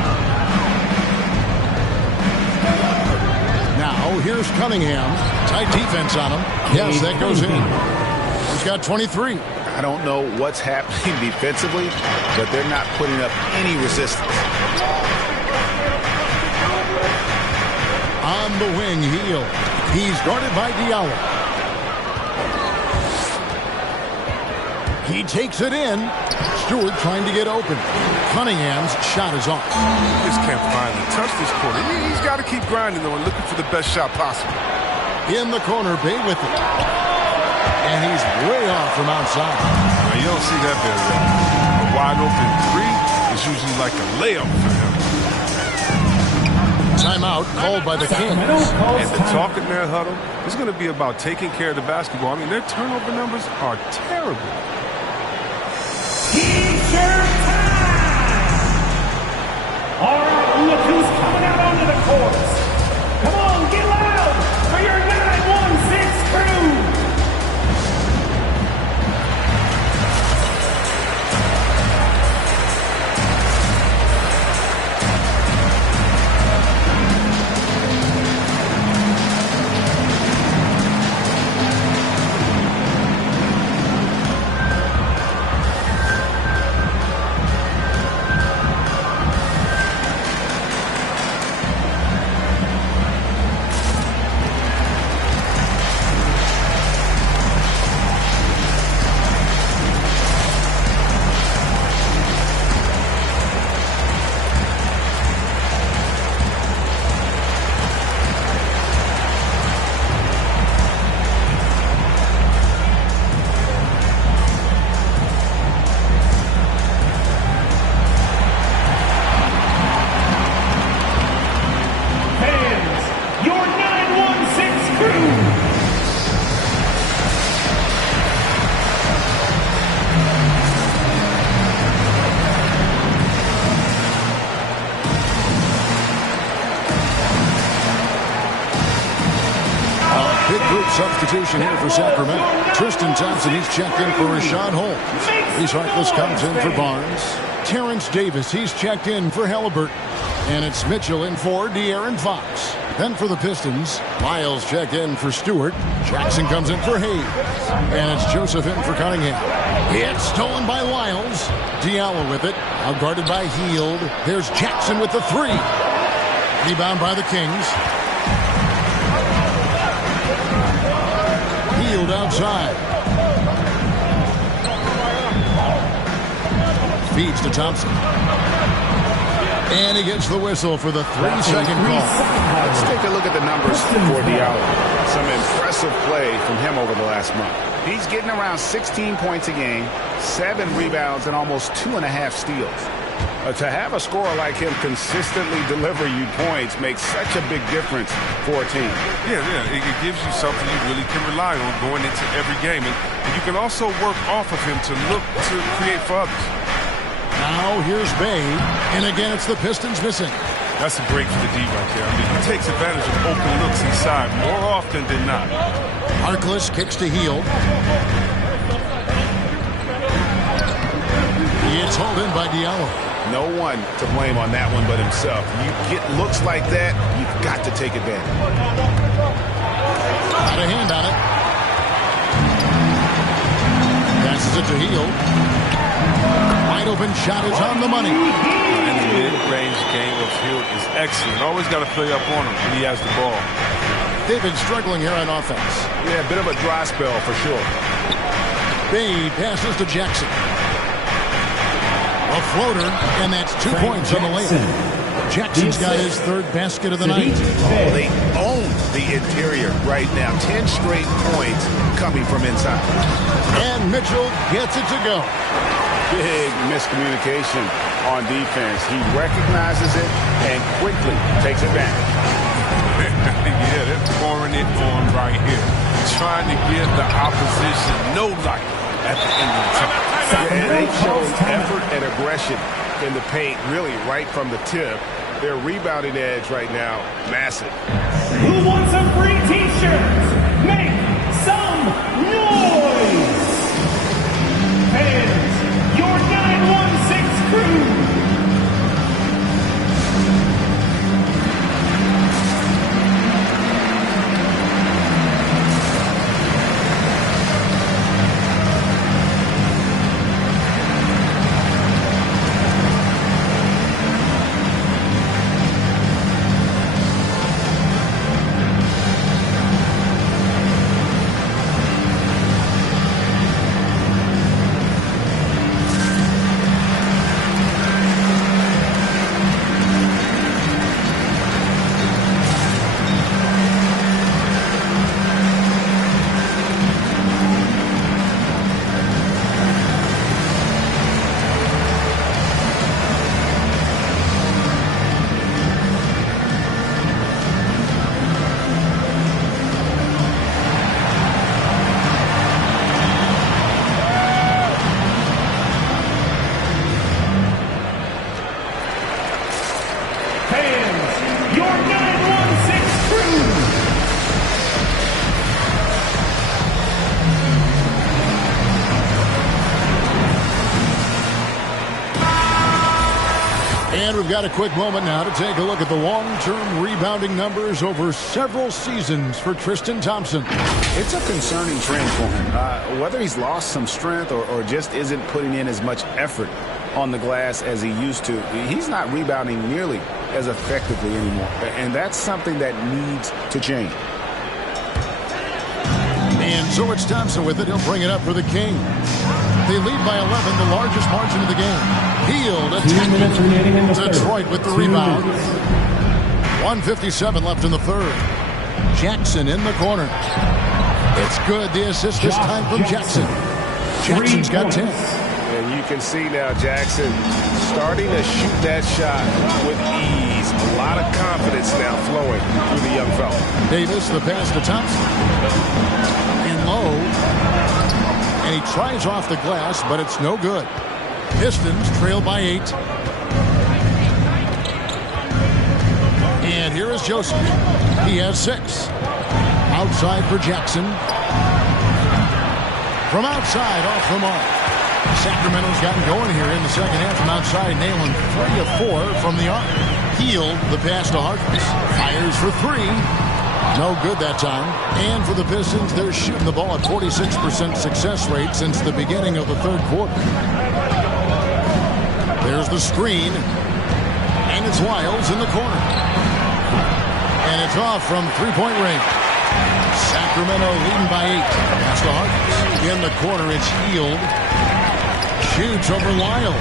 Now here's Cunningham. Tight defense on him. Yes, that goes in. He's got 23. I don't know what's happening defensively, but they're not putting up any resistance. On the wing, Hield. He's guarded by Diallo. He takes it in. Stewart trying to get open. Cunningham's shot is off. He just can't finally touch this quarter. He's got to keep grinding, though, and looking for the best shot possible. In the corner, Bay with it. And he's way off from outside. Now, you don't see that very well. A wide open 3 is usually like a layup for him. Timeout called by the Kings. And the talk in their huddle is going to be about taking care of the basketball. I mean, their turnover numbers are terrible. T-shirt time! All right, look who's coming out onto the court. Come on, get loud for your 916 crew! substitution here for Sacramento. Tristan Thompson, he's checked in for Rashawn Holmes. Reese Harkless comes in for Barnes. Terrence Davis, he's checked in for Halliburton. And it's Mitchell in for De'Aaron Fox. Then for the Pistons, Miles checked in for Stewart. Jackson comes in for Hayes. And it's Joseph in for Cunningham. It's stolen by Lyles. Diallo with it. Outguarded by Hield. There's Jackson with the three. Rebound by the Kings. Hield outside. Feeds to Thompson. And he gets the whistle for the 3-second call. Let's take a look at the numbers for Diallo. Some impressive play from him over the last month. He's getting around 16 points a game, 7 rebounds, and almost 2.5 steals. To have a scorer like him consistently deliver you points makes such a big difference for a team. Yeah, it gives you something you really can rely on going into every game. And you can also work off of him to look to create for others. Now here's Bay, and again it's the Pistons missing. That's a break for the D right there. I mean, he takes advantage of open looks inside more often than not. Harkless kicks to Hield. It's hauled in by Diallo. No one to blame on that one but himself. You get looks like that, you've got to take advantage. Got a hand on it. Passes it to Hield. Wide open shot is on the money. And the mid-range game of Hield is excellent. Always got to play up on him when he has the ball. They've been struggling here on offense. Yeah, a bit of a dry spell for sure. Bay passes to Jackson. A floater, and that's 2 points on the layup. Jackson's got his third basket of the night. Oh, they own the interior right now. 10 straight points coming from inside. And Mitchell gets it to go. Big miscommunication on defense. He recognizes it and quickly takes advantage. Yeah, they're pouring it on right here. Trying to give the opposition no light at the end of the time. And they showed effort and aggression in the paint, really right from the tip. Their rebounding edge right now, massive. Who wants some free t-shirts? Make some noise! And your 916 crew! And we've got a quick moment now to take a look at the long-term rebounding numbers over several seasons for Tristan Thompson. It's a concerning trend for him. Whether he's lost some strength or just isn't putting in as much effort on the glass as he used to, he's not rebounding nearly as effectively anymore. And that's something that needs to change. And so it's Thompson with it. He'll bring it up for the Kings. They lead by 11, the largest margin of the game. Hield attacking Detroit with the rebound. 1:57 left in the third. Jackson in the corner. It's good. The assist this time from Jackson. Jackson's got 10. And you can see now Jackson starting to shoot that shot with ease. A lot of confidence now flowing through the young fella. Davis, the pass to Thompson. And low. And he tries off the glass, but it's no good. Pistons trail by 8. And here is Joseph. He has 6. Outside for Jackson. from outside off the mark. Sacramento's gotten going here in the second half from outside, nailing 3 of 4 from the arc. Healed the pass to Harkless. Fires for 3. No good that time. And for the Pistons, they're shooting the ball at 46% success rate since the beginning of the third quarter. There's the screen. And it's Wiles in the corner. And it's off from three-point range. Sacramento leading by 8. Pass to Harkless. In the corner, it's Healed. Shoots over Wiles.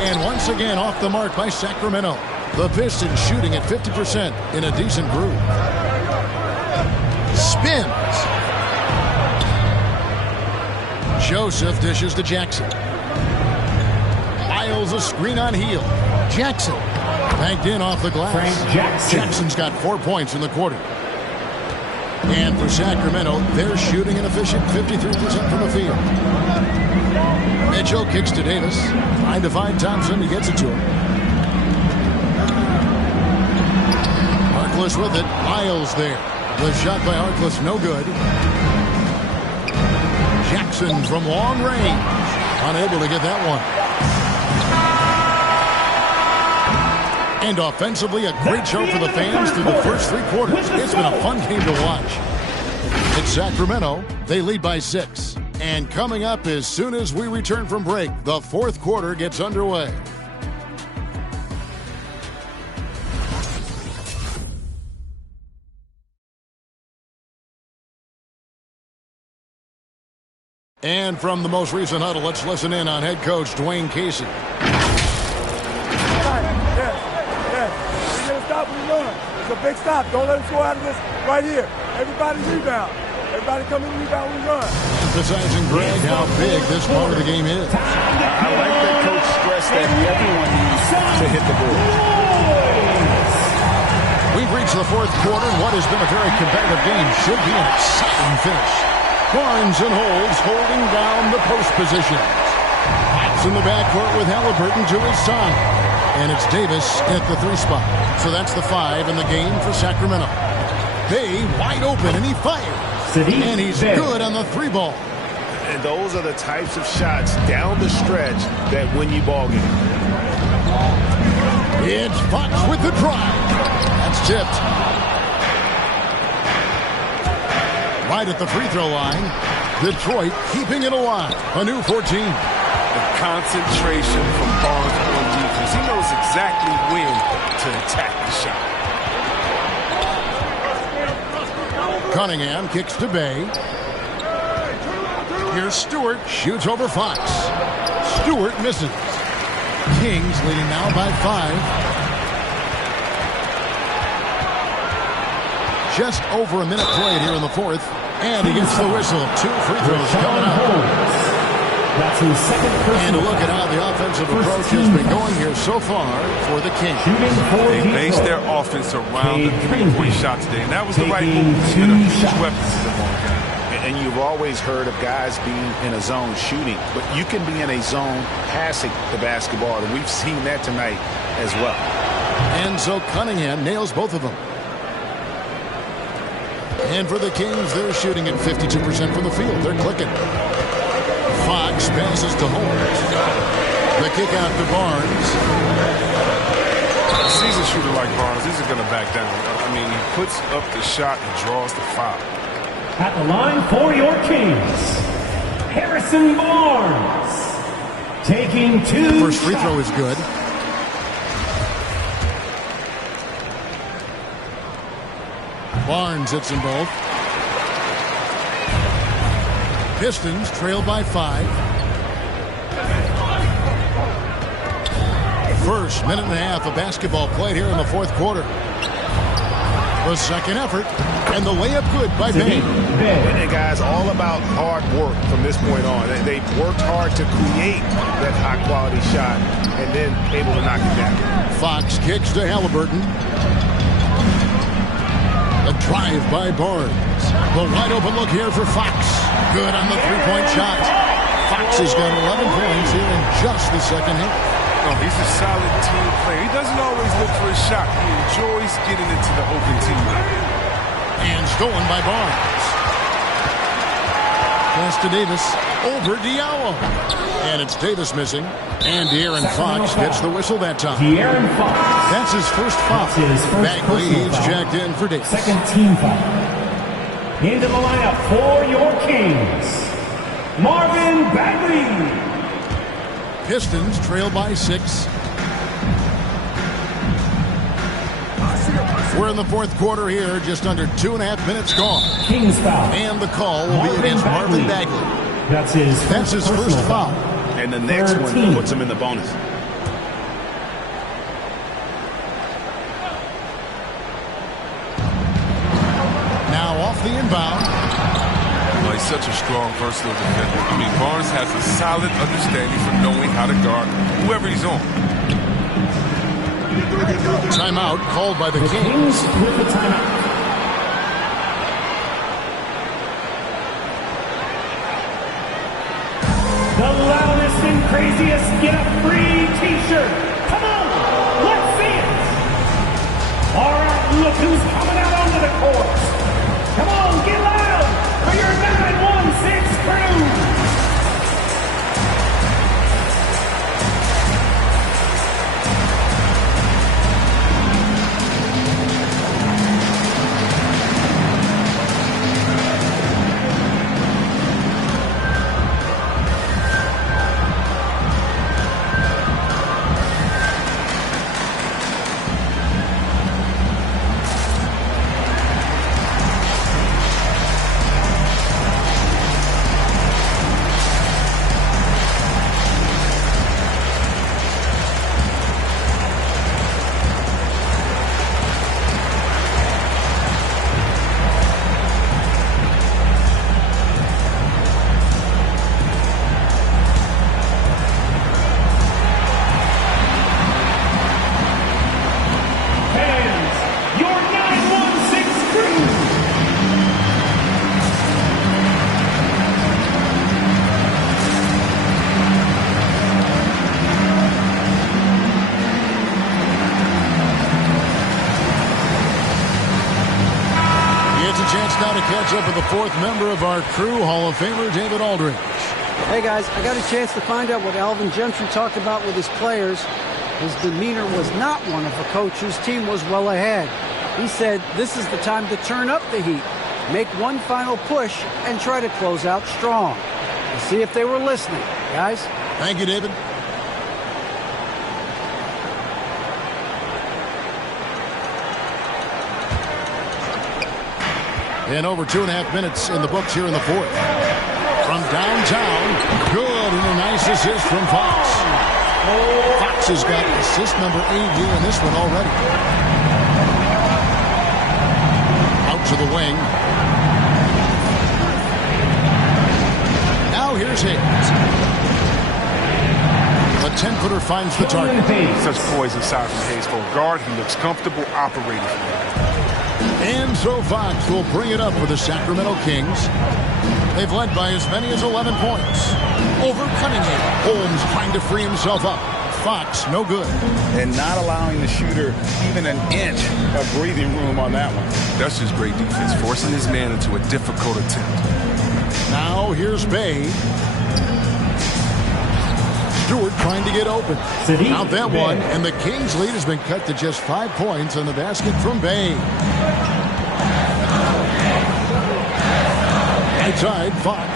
And once again off the mark by Sacramento. The Pistons shooting at 50% in a decent groove. Spins. Joseph dishes to Jackson. Wiles a screen on Heel. Jackson banked in off the glass. Frank Jackson. Jackson's got 4 points in the quarter. And for Sacramento, they're shooting an efficient 53% from the field. Mitchell kicks to Davis. Trying to find Thompson. He gets it to him. Harkless with it. Wiles there. The shot by Harkless, no good. Jackson from long range. Unable to get that one. And offensively, a great show for the fans through the first 3 quarters. It's been a fun game to watch. It's Sacramento. They lead by 6. And coming up as soon as we return from break, the fourth quarter gets underway. And from the most recent huddle, let's listen in on head coach Dwayne Casey. Yes. We get a stop, we run. It's a big stop. Don't let us go out of this right here. Everybody rebound. Everybody come in, rebound, we run. Emphasizing, Greg, how big this part of the game is. I like that coach stressed that everyone needs to hit the board. We've reached the fourth quarter, and what has been a very competitive game should be an exciting finish. Barnes and Holds holding down the post positions. Bats in the backcourt with Halliburton to his side. And it's Davis at the 3 spot. So that's the 5 in the game for Sacramento. Bay wide open, and he fires. And he's good on the 3 ball. And those are the types of shots down the stretch that win you ball games. It's Fox with the drive. That's tipped. Right at the free throw line. Detroit keeping it alive. A new 14. The concentration from Barnes on defense. He knows exactly when to attack the shot. Cunningham kicks to Bay. Here's Stewart. Shoots over Fox. Stewart misses. Kings leading now by 5. Just over a minute played here in the fourth. And he gets the whistle. 2 free throws coming up. That's his second personal. And look at how the offensive approach has been going here so far for the Kings. They based their offense around the 3-point shot today, and that was the right move. It's been a huge weapon to the ball game. And you've always heard of guys being in a zone shooting, but you can be in a zone passing the basketball, and we've seen that tonight as well. And so Cunningham nails both of them. And for the Kings, they're shooting at 52% from the field. They're clicking. Fox passes to Holmes. The kick out to Barnes. A seasoned shooter like Barnes isn't going to back down. I mean, he puts up the shot and draws the foul. At the line for your Kings, Harrison Barnes. Taking 2 First free throw is good. Barnes hits them both. Pistons trail by 5. First minute and a half of basketball played here in the fourth quarter. The second effort, and the layup good by Bay. And guys, all about hard work from this point on. They've worked hard to create that high-quality shot and then able to knock it down. Fox kicks to Halliburton. A drive by Barnes. The wide open look here for Fox. Good on the 3-point shot. Fox has got 11 points here in just the second half. Oh, he's a solid team player. He doesn't always look for a shot. He enjoys getting into the open team. And stolen by Barnes. Pass to Davis. Over Diallo. And it's Davis missing. And De'Aaron Fox gets the whistle that time. De'Aaron Fox. That's his first foul. Bagley, he's checked in for Davis. Second team foul. Into the lineup for your Kings, Marvin Bagley. Pistons trail by 6. We're in the fourth quarter here, just under 2.5 minutes gone. Kings foul. And the call will be against Marvin Bagley. That's his first foul. And the next one puts him in the bonus. Now off the inbound. Well, he's such a strong, versatile defender. I mean, Barnes has a solid understanding for knowing how to guard whoever he's on. Timeout called by the Kings. Kings with the timeout. The loudest and craziest get a free t-shirt. Come on, let's see it. All right, look who's coming out onto the court. Come on, get loud for your 916 crew. Catch up with the fourth member of our crew, Hall of Famer David Aldridge. Hey guys, I got a chance to find out what Alvin Gentry talked about with his players. His demeanor was not one of a coach whose team was well ahead. He said this is the time to turn up the heat, make one final push, and try to close out strong. We'll see if they were listening, guys. Thank you, David. And over 2.5 minutes in the books here in the fourth. From downtown, good, and a nice assist from Fox. Fox has got assist number 8 here in this one already. Out to the wing. Now here's Hayes. The 10-footer finds the target. Such poise inside from Hayes for a guard. He looks comfortable operating from there. And so Fox will bring it up for the Sacramento Kings. They've led by as many as 11 points. Over Cunningham. Holmes trying to free himself up. Fox, no good. And not allowing the shooter even an inch of breathing room on that one. That's just great defense, forcing his man into a difficult attempt. Now here's Bay. Stewart trying to get open. Out that one, and the Kings' lead has been cut to just 5 points on the basket from Bay. Right side, Fox.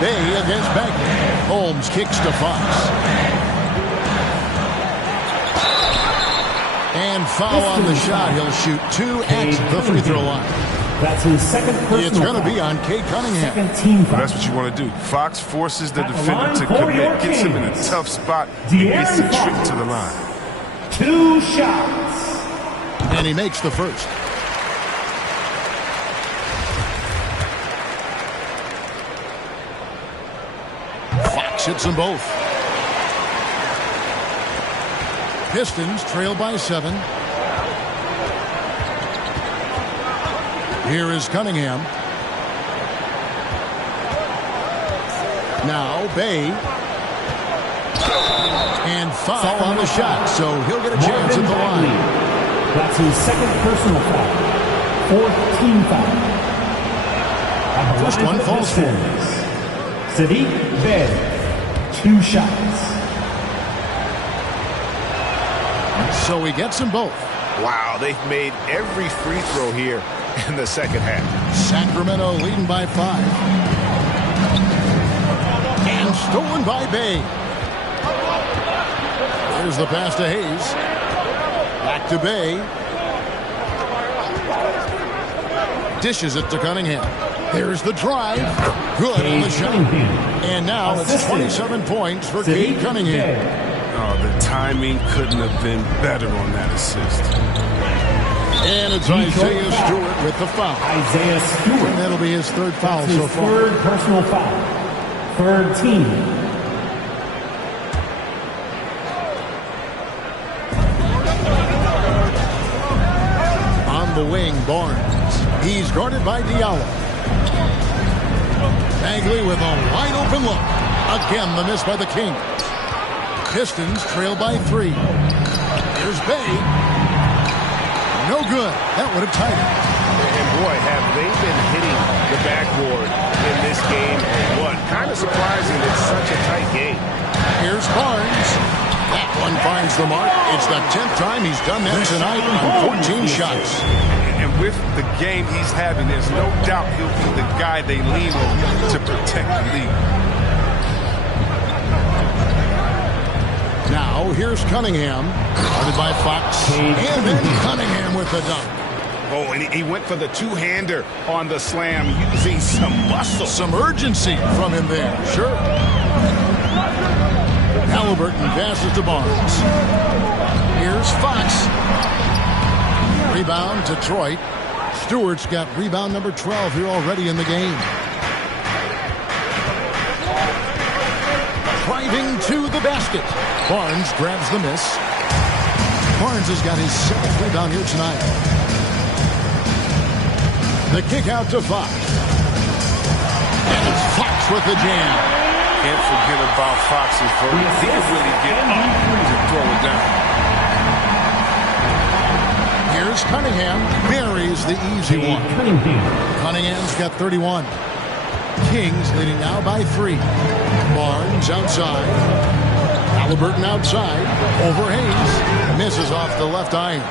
Bay against Bagley. Holmes kicks to Fox. And foul on the shot. He'll shoot 2 at the free throw line. That's his second personal. It's going to be on Cade Cunningham. Second team foul. Well, that's what you want to do. Fox forces the defender to commit, gets him in a tough spot, and gets the trick to the line. 2 shots. And he makes the first. Fox hits them both. Pistons trail by 7. Here is Cunningham. Now Bay. And foul on the shot, so he'll get a chance at the line. That's his second personal foul. 4th team foul. First one falls for him. Schnaidt Bey, 2 shots. So he gets them both. Wow, they've made every free throw here in the second half. Sacramento leading by 5. And stolen by Bey. There's the pass to Hayes. Back to Bey. Dishes it to Cunningham. There's the drive. Good on the shot. And now it's 27 points for Cade Cunningham. Oh, the timing couldn't have been better on that assist. And it's Isaiah Stewart with the foul. Isaiah Stewart. And that'll be his 3rd foul so far. 3rd personal foul. 3rd team. On the wing, Barnes. He's guarded by Diallo. Bagley with a wide open look. Again, the miss by the Kings. Pistons trail by 3. Here's Bey. No good. That would have tied it. And boy, have they been hitting the backboard in this game or what? Kind of surprising it's such a tight game. Here's Barnes. That one finds the mark. It's the 10th time he's done that tonight on 14 shots. And with the game he's having, there's no doubt he'll be the guy they lean on to protect the lead. Now, here's Cunningham, guarded by Fox, and then Cunningham with the dunk. Oh, and he went for the two-hander on the slam, using some muscle. Some urgency from him there, sure. Halliburton passes to Barnes. Here's Fox. Rebound, Detroit. Stewart's got rebound number 12 here already in the game. Driving to the basket. Barnes grabs the miss. Barnes has got his 7th rebound here tonight. The kick out to Fox. And it's Fox with the jam. Can't forget about Fox's verdict. He can really get up to throw it down. Here's Cunningham. Buries the easy one. Cunningham's got 31. Kings leading now by 3. Barnes outside. Halliburton outside. Over Hayes. Misses off the left iron.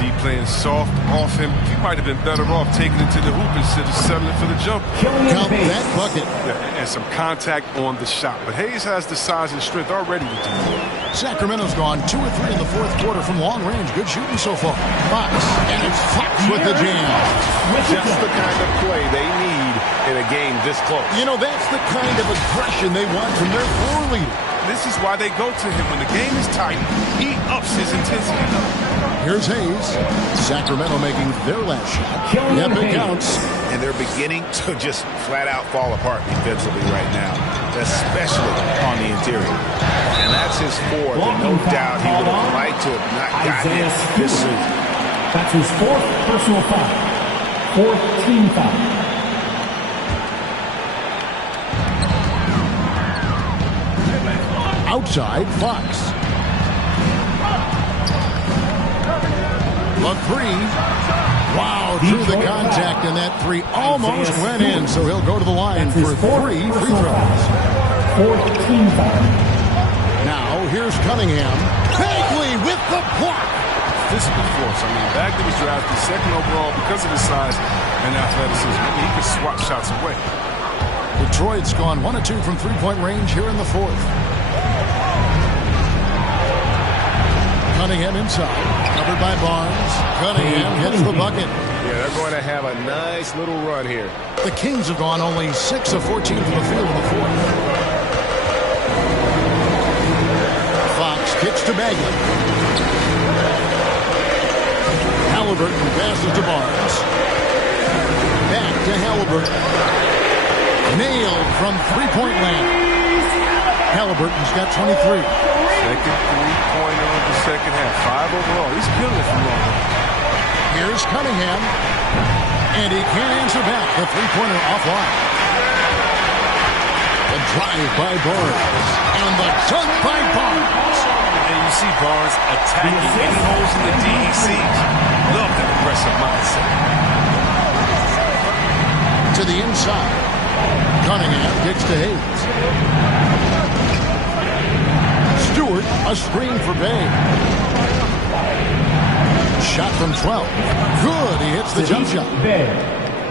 D playing soft off him. He might have been better off taking it to the hoop instead of settling for the jump. Count that bucket. Yeah, and some contact on the shot. But Hayes has the size and strength already to do it. Sacramento's gone 2 or 3 in the 4th quarter from long range. Good shooting so far. Fox. And it's Fox with the jam. Just the kind of play they need in a game this close. You know, that's the kind of aggression they want from their floor leader. This is why they go to him. When the game is tight, he ups his intensity. Here's Hayes. Sacramento making their last shot. Yep, it counts. And they're beginning to just flat out fall apart defensively right now, especially on the interior. And that's his 4th, and no doubt he would have liked to have not gotten it this soon. That's his 4th personal foul. 4th team foul. Outside, Fox. The 3. Wow, through the contact, and that 3 almost went in, so he'll go to the line for 3 free throws. 4th team foul. Now, here's Cunningham. Bagley with the block. Physical force. I mean, Bagley was drafted 2nd overall because of his size and athleticism. I mean, he can swat shots away. Detroit's gone 1 of 2 from 3-point range here in the 4th. Cunningham inside, covered by Barnes. Cunningham hits the bucket. Yeah, they're going to have a nice little run here. The Kings have gone only 6 of 14 from the field in the 4th. Fox kicks to Bagley. Halliburton passes to Barnes. Back to Halliburton. Nailed from 3-point land. Halliburton's got 23. Second 3-pointer of the second half. 5 overall. He's killing it from long. Here's Cunningham. And he can't answer back. The 3-pointer offline. The drive by Barnes. And the dunk by Barnes. And you see Barnes attacking any holes in the D he sees. Love that aggressive mindset. To the inside. Cunningham kicks to Hayes. Stewart, a screen for Bay. Shot from 12. Good. He hits the jump shot.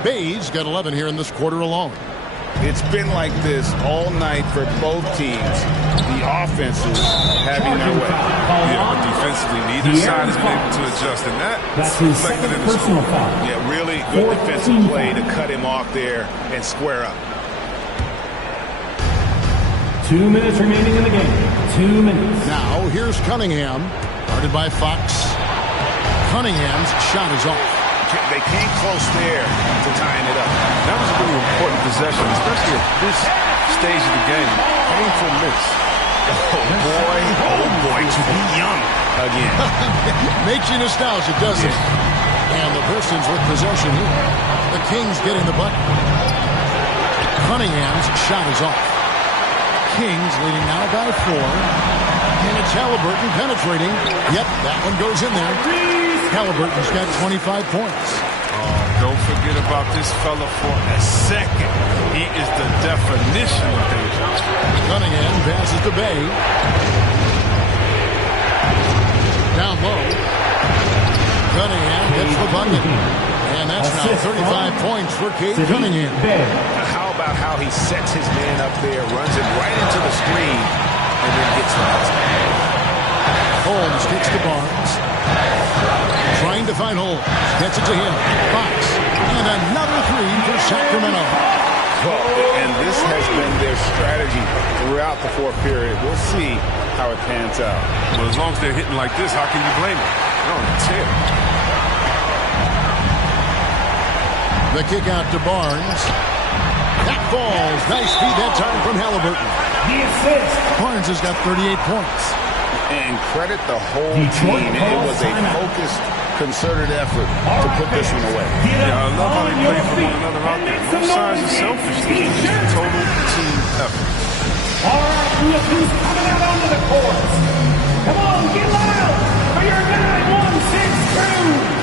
Bay's got 11 here in this quarter alone. It's been like this all night for both teams. The offenses having their way. Yeah, but defensively, neither side has been able to adjust, and that's reflected in the score. Yeah, really good defensive play to cut him off there and square up. 2 minutes remaining in the game. 2 minutes. Now, here's Cunningham, guarded by Fox. Cunningham's shot is off. They came close there to tying it up. That was a really important possession, especially at this stage of the game. Painful miss. Oh boy, to be young again. Makes you nostalgic, doesn't it? And the Pistons with possession here. The Kings getting the bucket. Cunningham's shot is off. Kings leading now by 4. And it's Halliburton penetrating. Yep, that one goes in there. Halliburton's got 25 points. Don't forget about this fella for a second. He is the definition of danger. Cunningham passes to Bay. Down low. Cunningham gets the bucket. And that's now 35 points for Cade Cunningham. How about how he sets his man up there, runs it right into the screen, and then gets the basket. Holmes kicks to Barnes. Trying to find Holmes. Gets it to him. Fox. And another 3 for Sacramento. Well, and this has been their strategy throughout the fourth period. We'll see how it pans out. Well, as long as they're hitting like this, how can you blame them? They're on the tip. The kick out to Barnes. That falls. Nice feed that time from Halliburton. The assist. Barnes has got 38 points. And credit the whole team. It was a focused, concerted effort to put this one away. Yeah, I love how they play for one another out there. No signs of selfishness. It's just a total team effort. All right, look who's coming out onto the court. Come on, get loud for your 9-1-6 crew.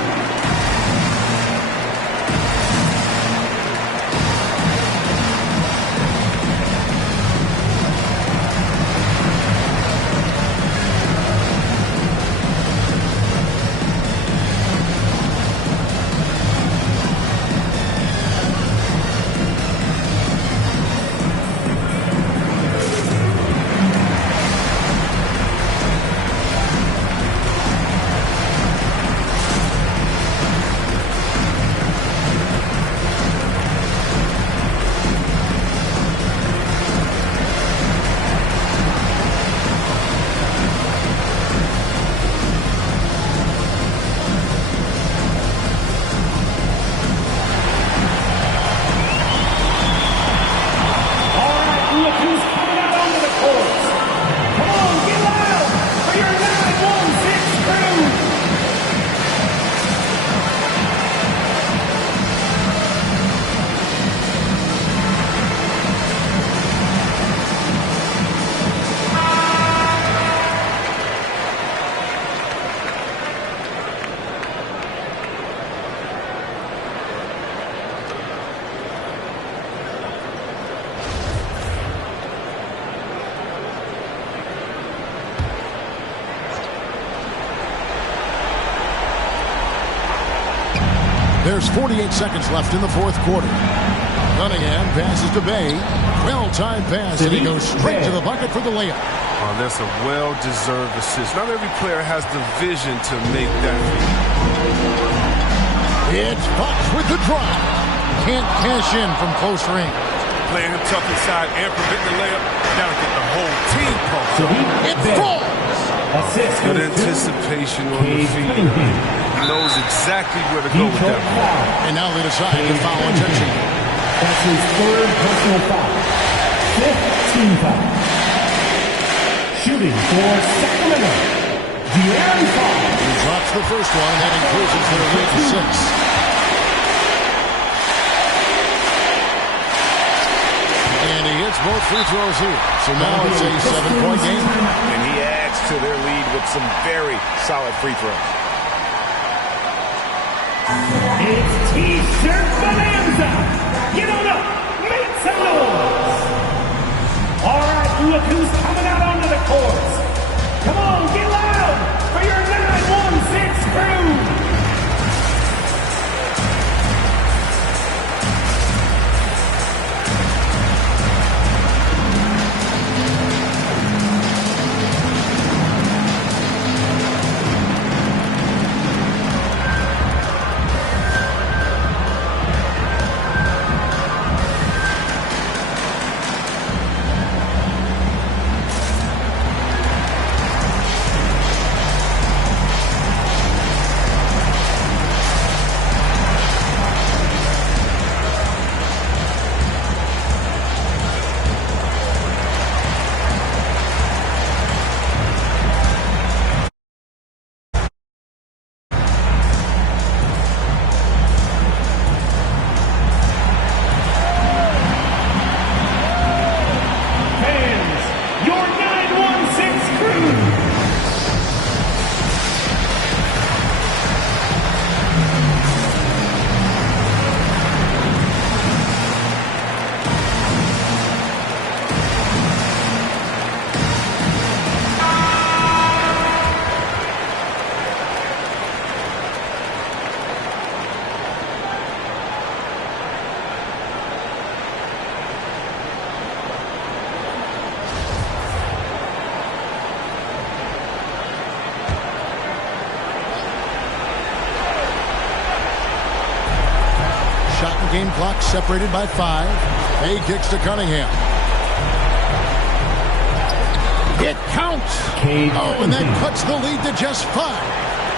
There's 48 seconds left in the fourth quarter. Cunningham passes to Bay. Well-timed pass, and he goes straight to the bucket for the layup. Oh, that's a well-deserved assist. Not every player has the vision to make that feat. It's Fox with the drive. Can't cash in from close range. Playing him tough inside and prevent the layup. Now get the whole team pumped. It falls. Good anticipation on the feet. He knows exactly where to go with that ball. And now they decide to foul intentionally. That's his third personal foul. 15 foul. Shooting for Sacramento, De'Aaron Fox. He drops the first one, and that increases their lead to 6. And he hits both free throws here. So now it's a 7-point game. And he adds to their lead with some very solid free throws. It's T-shirt bonanza. Get game clock separated by 5. Hay kicks to Cunningham. It counts. Oh, and that cuts the lead to just 5.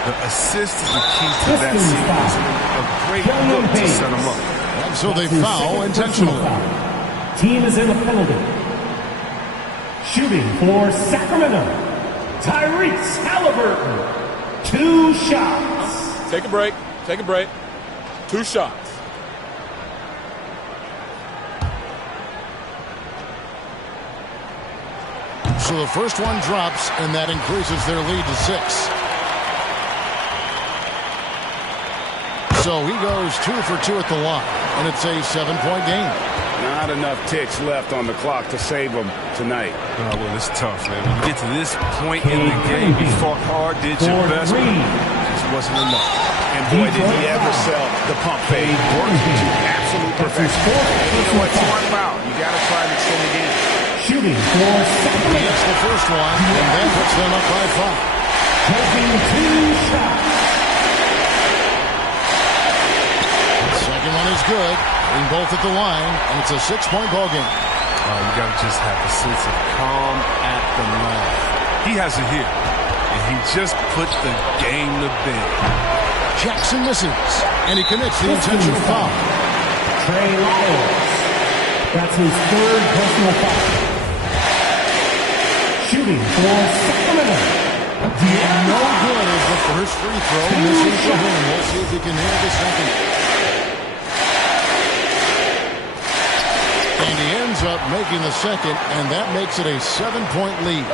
The assist is the key to that sequence. A great look to set him up. And so they foul intentionally. Team is in the penalty. Shooting for Sacramento, Tyrese Halliburton. 2 shots. Take a break. Take a break. 2 shots. So the first one drops, and that increases their lead to 6. So he goes 2 for 2 at the line, and it's a 7-point game. Not enough ticks left on the clock to save them tonight. Oh, well, it's tough, man. When you get to this point in the game, you fought hard, did your best, but it just wasn't enough. And boy, did he ever sell the pump fake. Worked to absolute perfection. And you know what? Smart foul. You got to try and extend the game. Shooting for Sacramento. That's the first one, and that puts them up by 5. Taking 2 shots. The second one is good. In both at the line, and it's a 6-point ball game. You got to just have a sense of calm at the line. He has it here, and he just put the game to bed. Jackson misses, and he commits the intentional foul. Trey Lyles. That's his 3rd personal foul. Shooting for Sacramento. No good as the first free throw missing for him. We'll see if he can nail the second. And he ends up making the second, and that makes it a 7-point lead.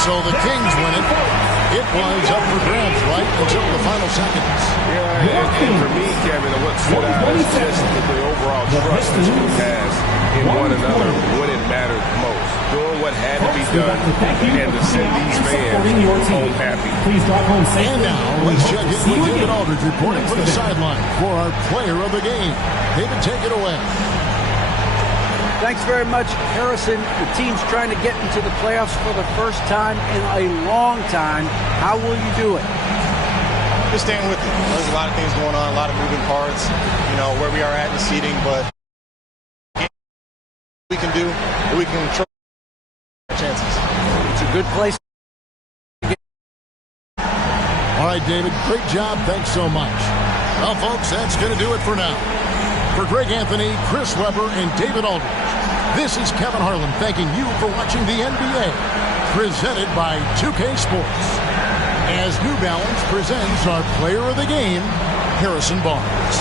So the Kings win it. It was up for grabs right until the final seconds. Yeah, and for me, Kevin, what stood out is just the overall trust this group has in one another when it mattered most. Doing what had to be done and to send these fans home happy. And now, let's check in with David Aldridge reporting from the sideline for our player of the game. David, take it away. Thanks very much, Harrison. The team's trying to get into the playoffs for the first time in a long time. How will you do it? Just staying with it. There's a lot of things going on, a lot of moving parts, where we are at in the seating, but we can do, we can control chances. It's a good place. All right, David, great job. Thanks so much. Well, folks, that's going to do it for now. For Greg Anthony, Chris Webber, and David Aldridge, this is Kevin Harlan thanking you for watching the NBA, presented by 2K Sports. As New Balance presents our player of the game, Harrison Barnes.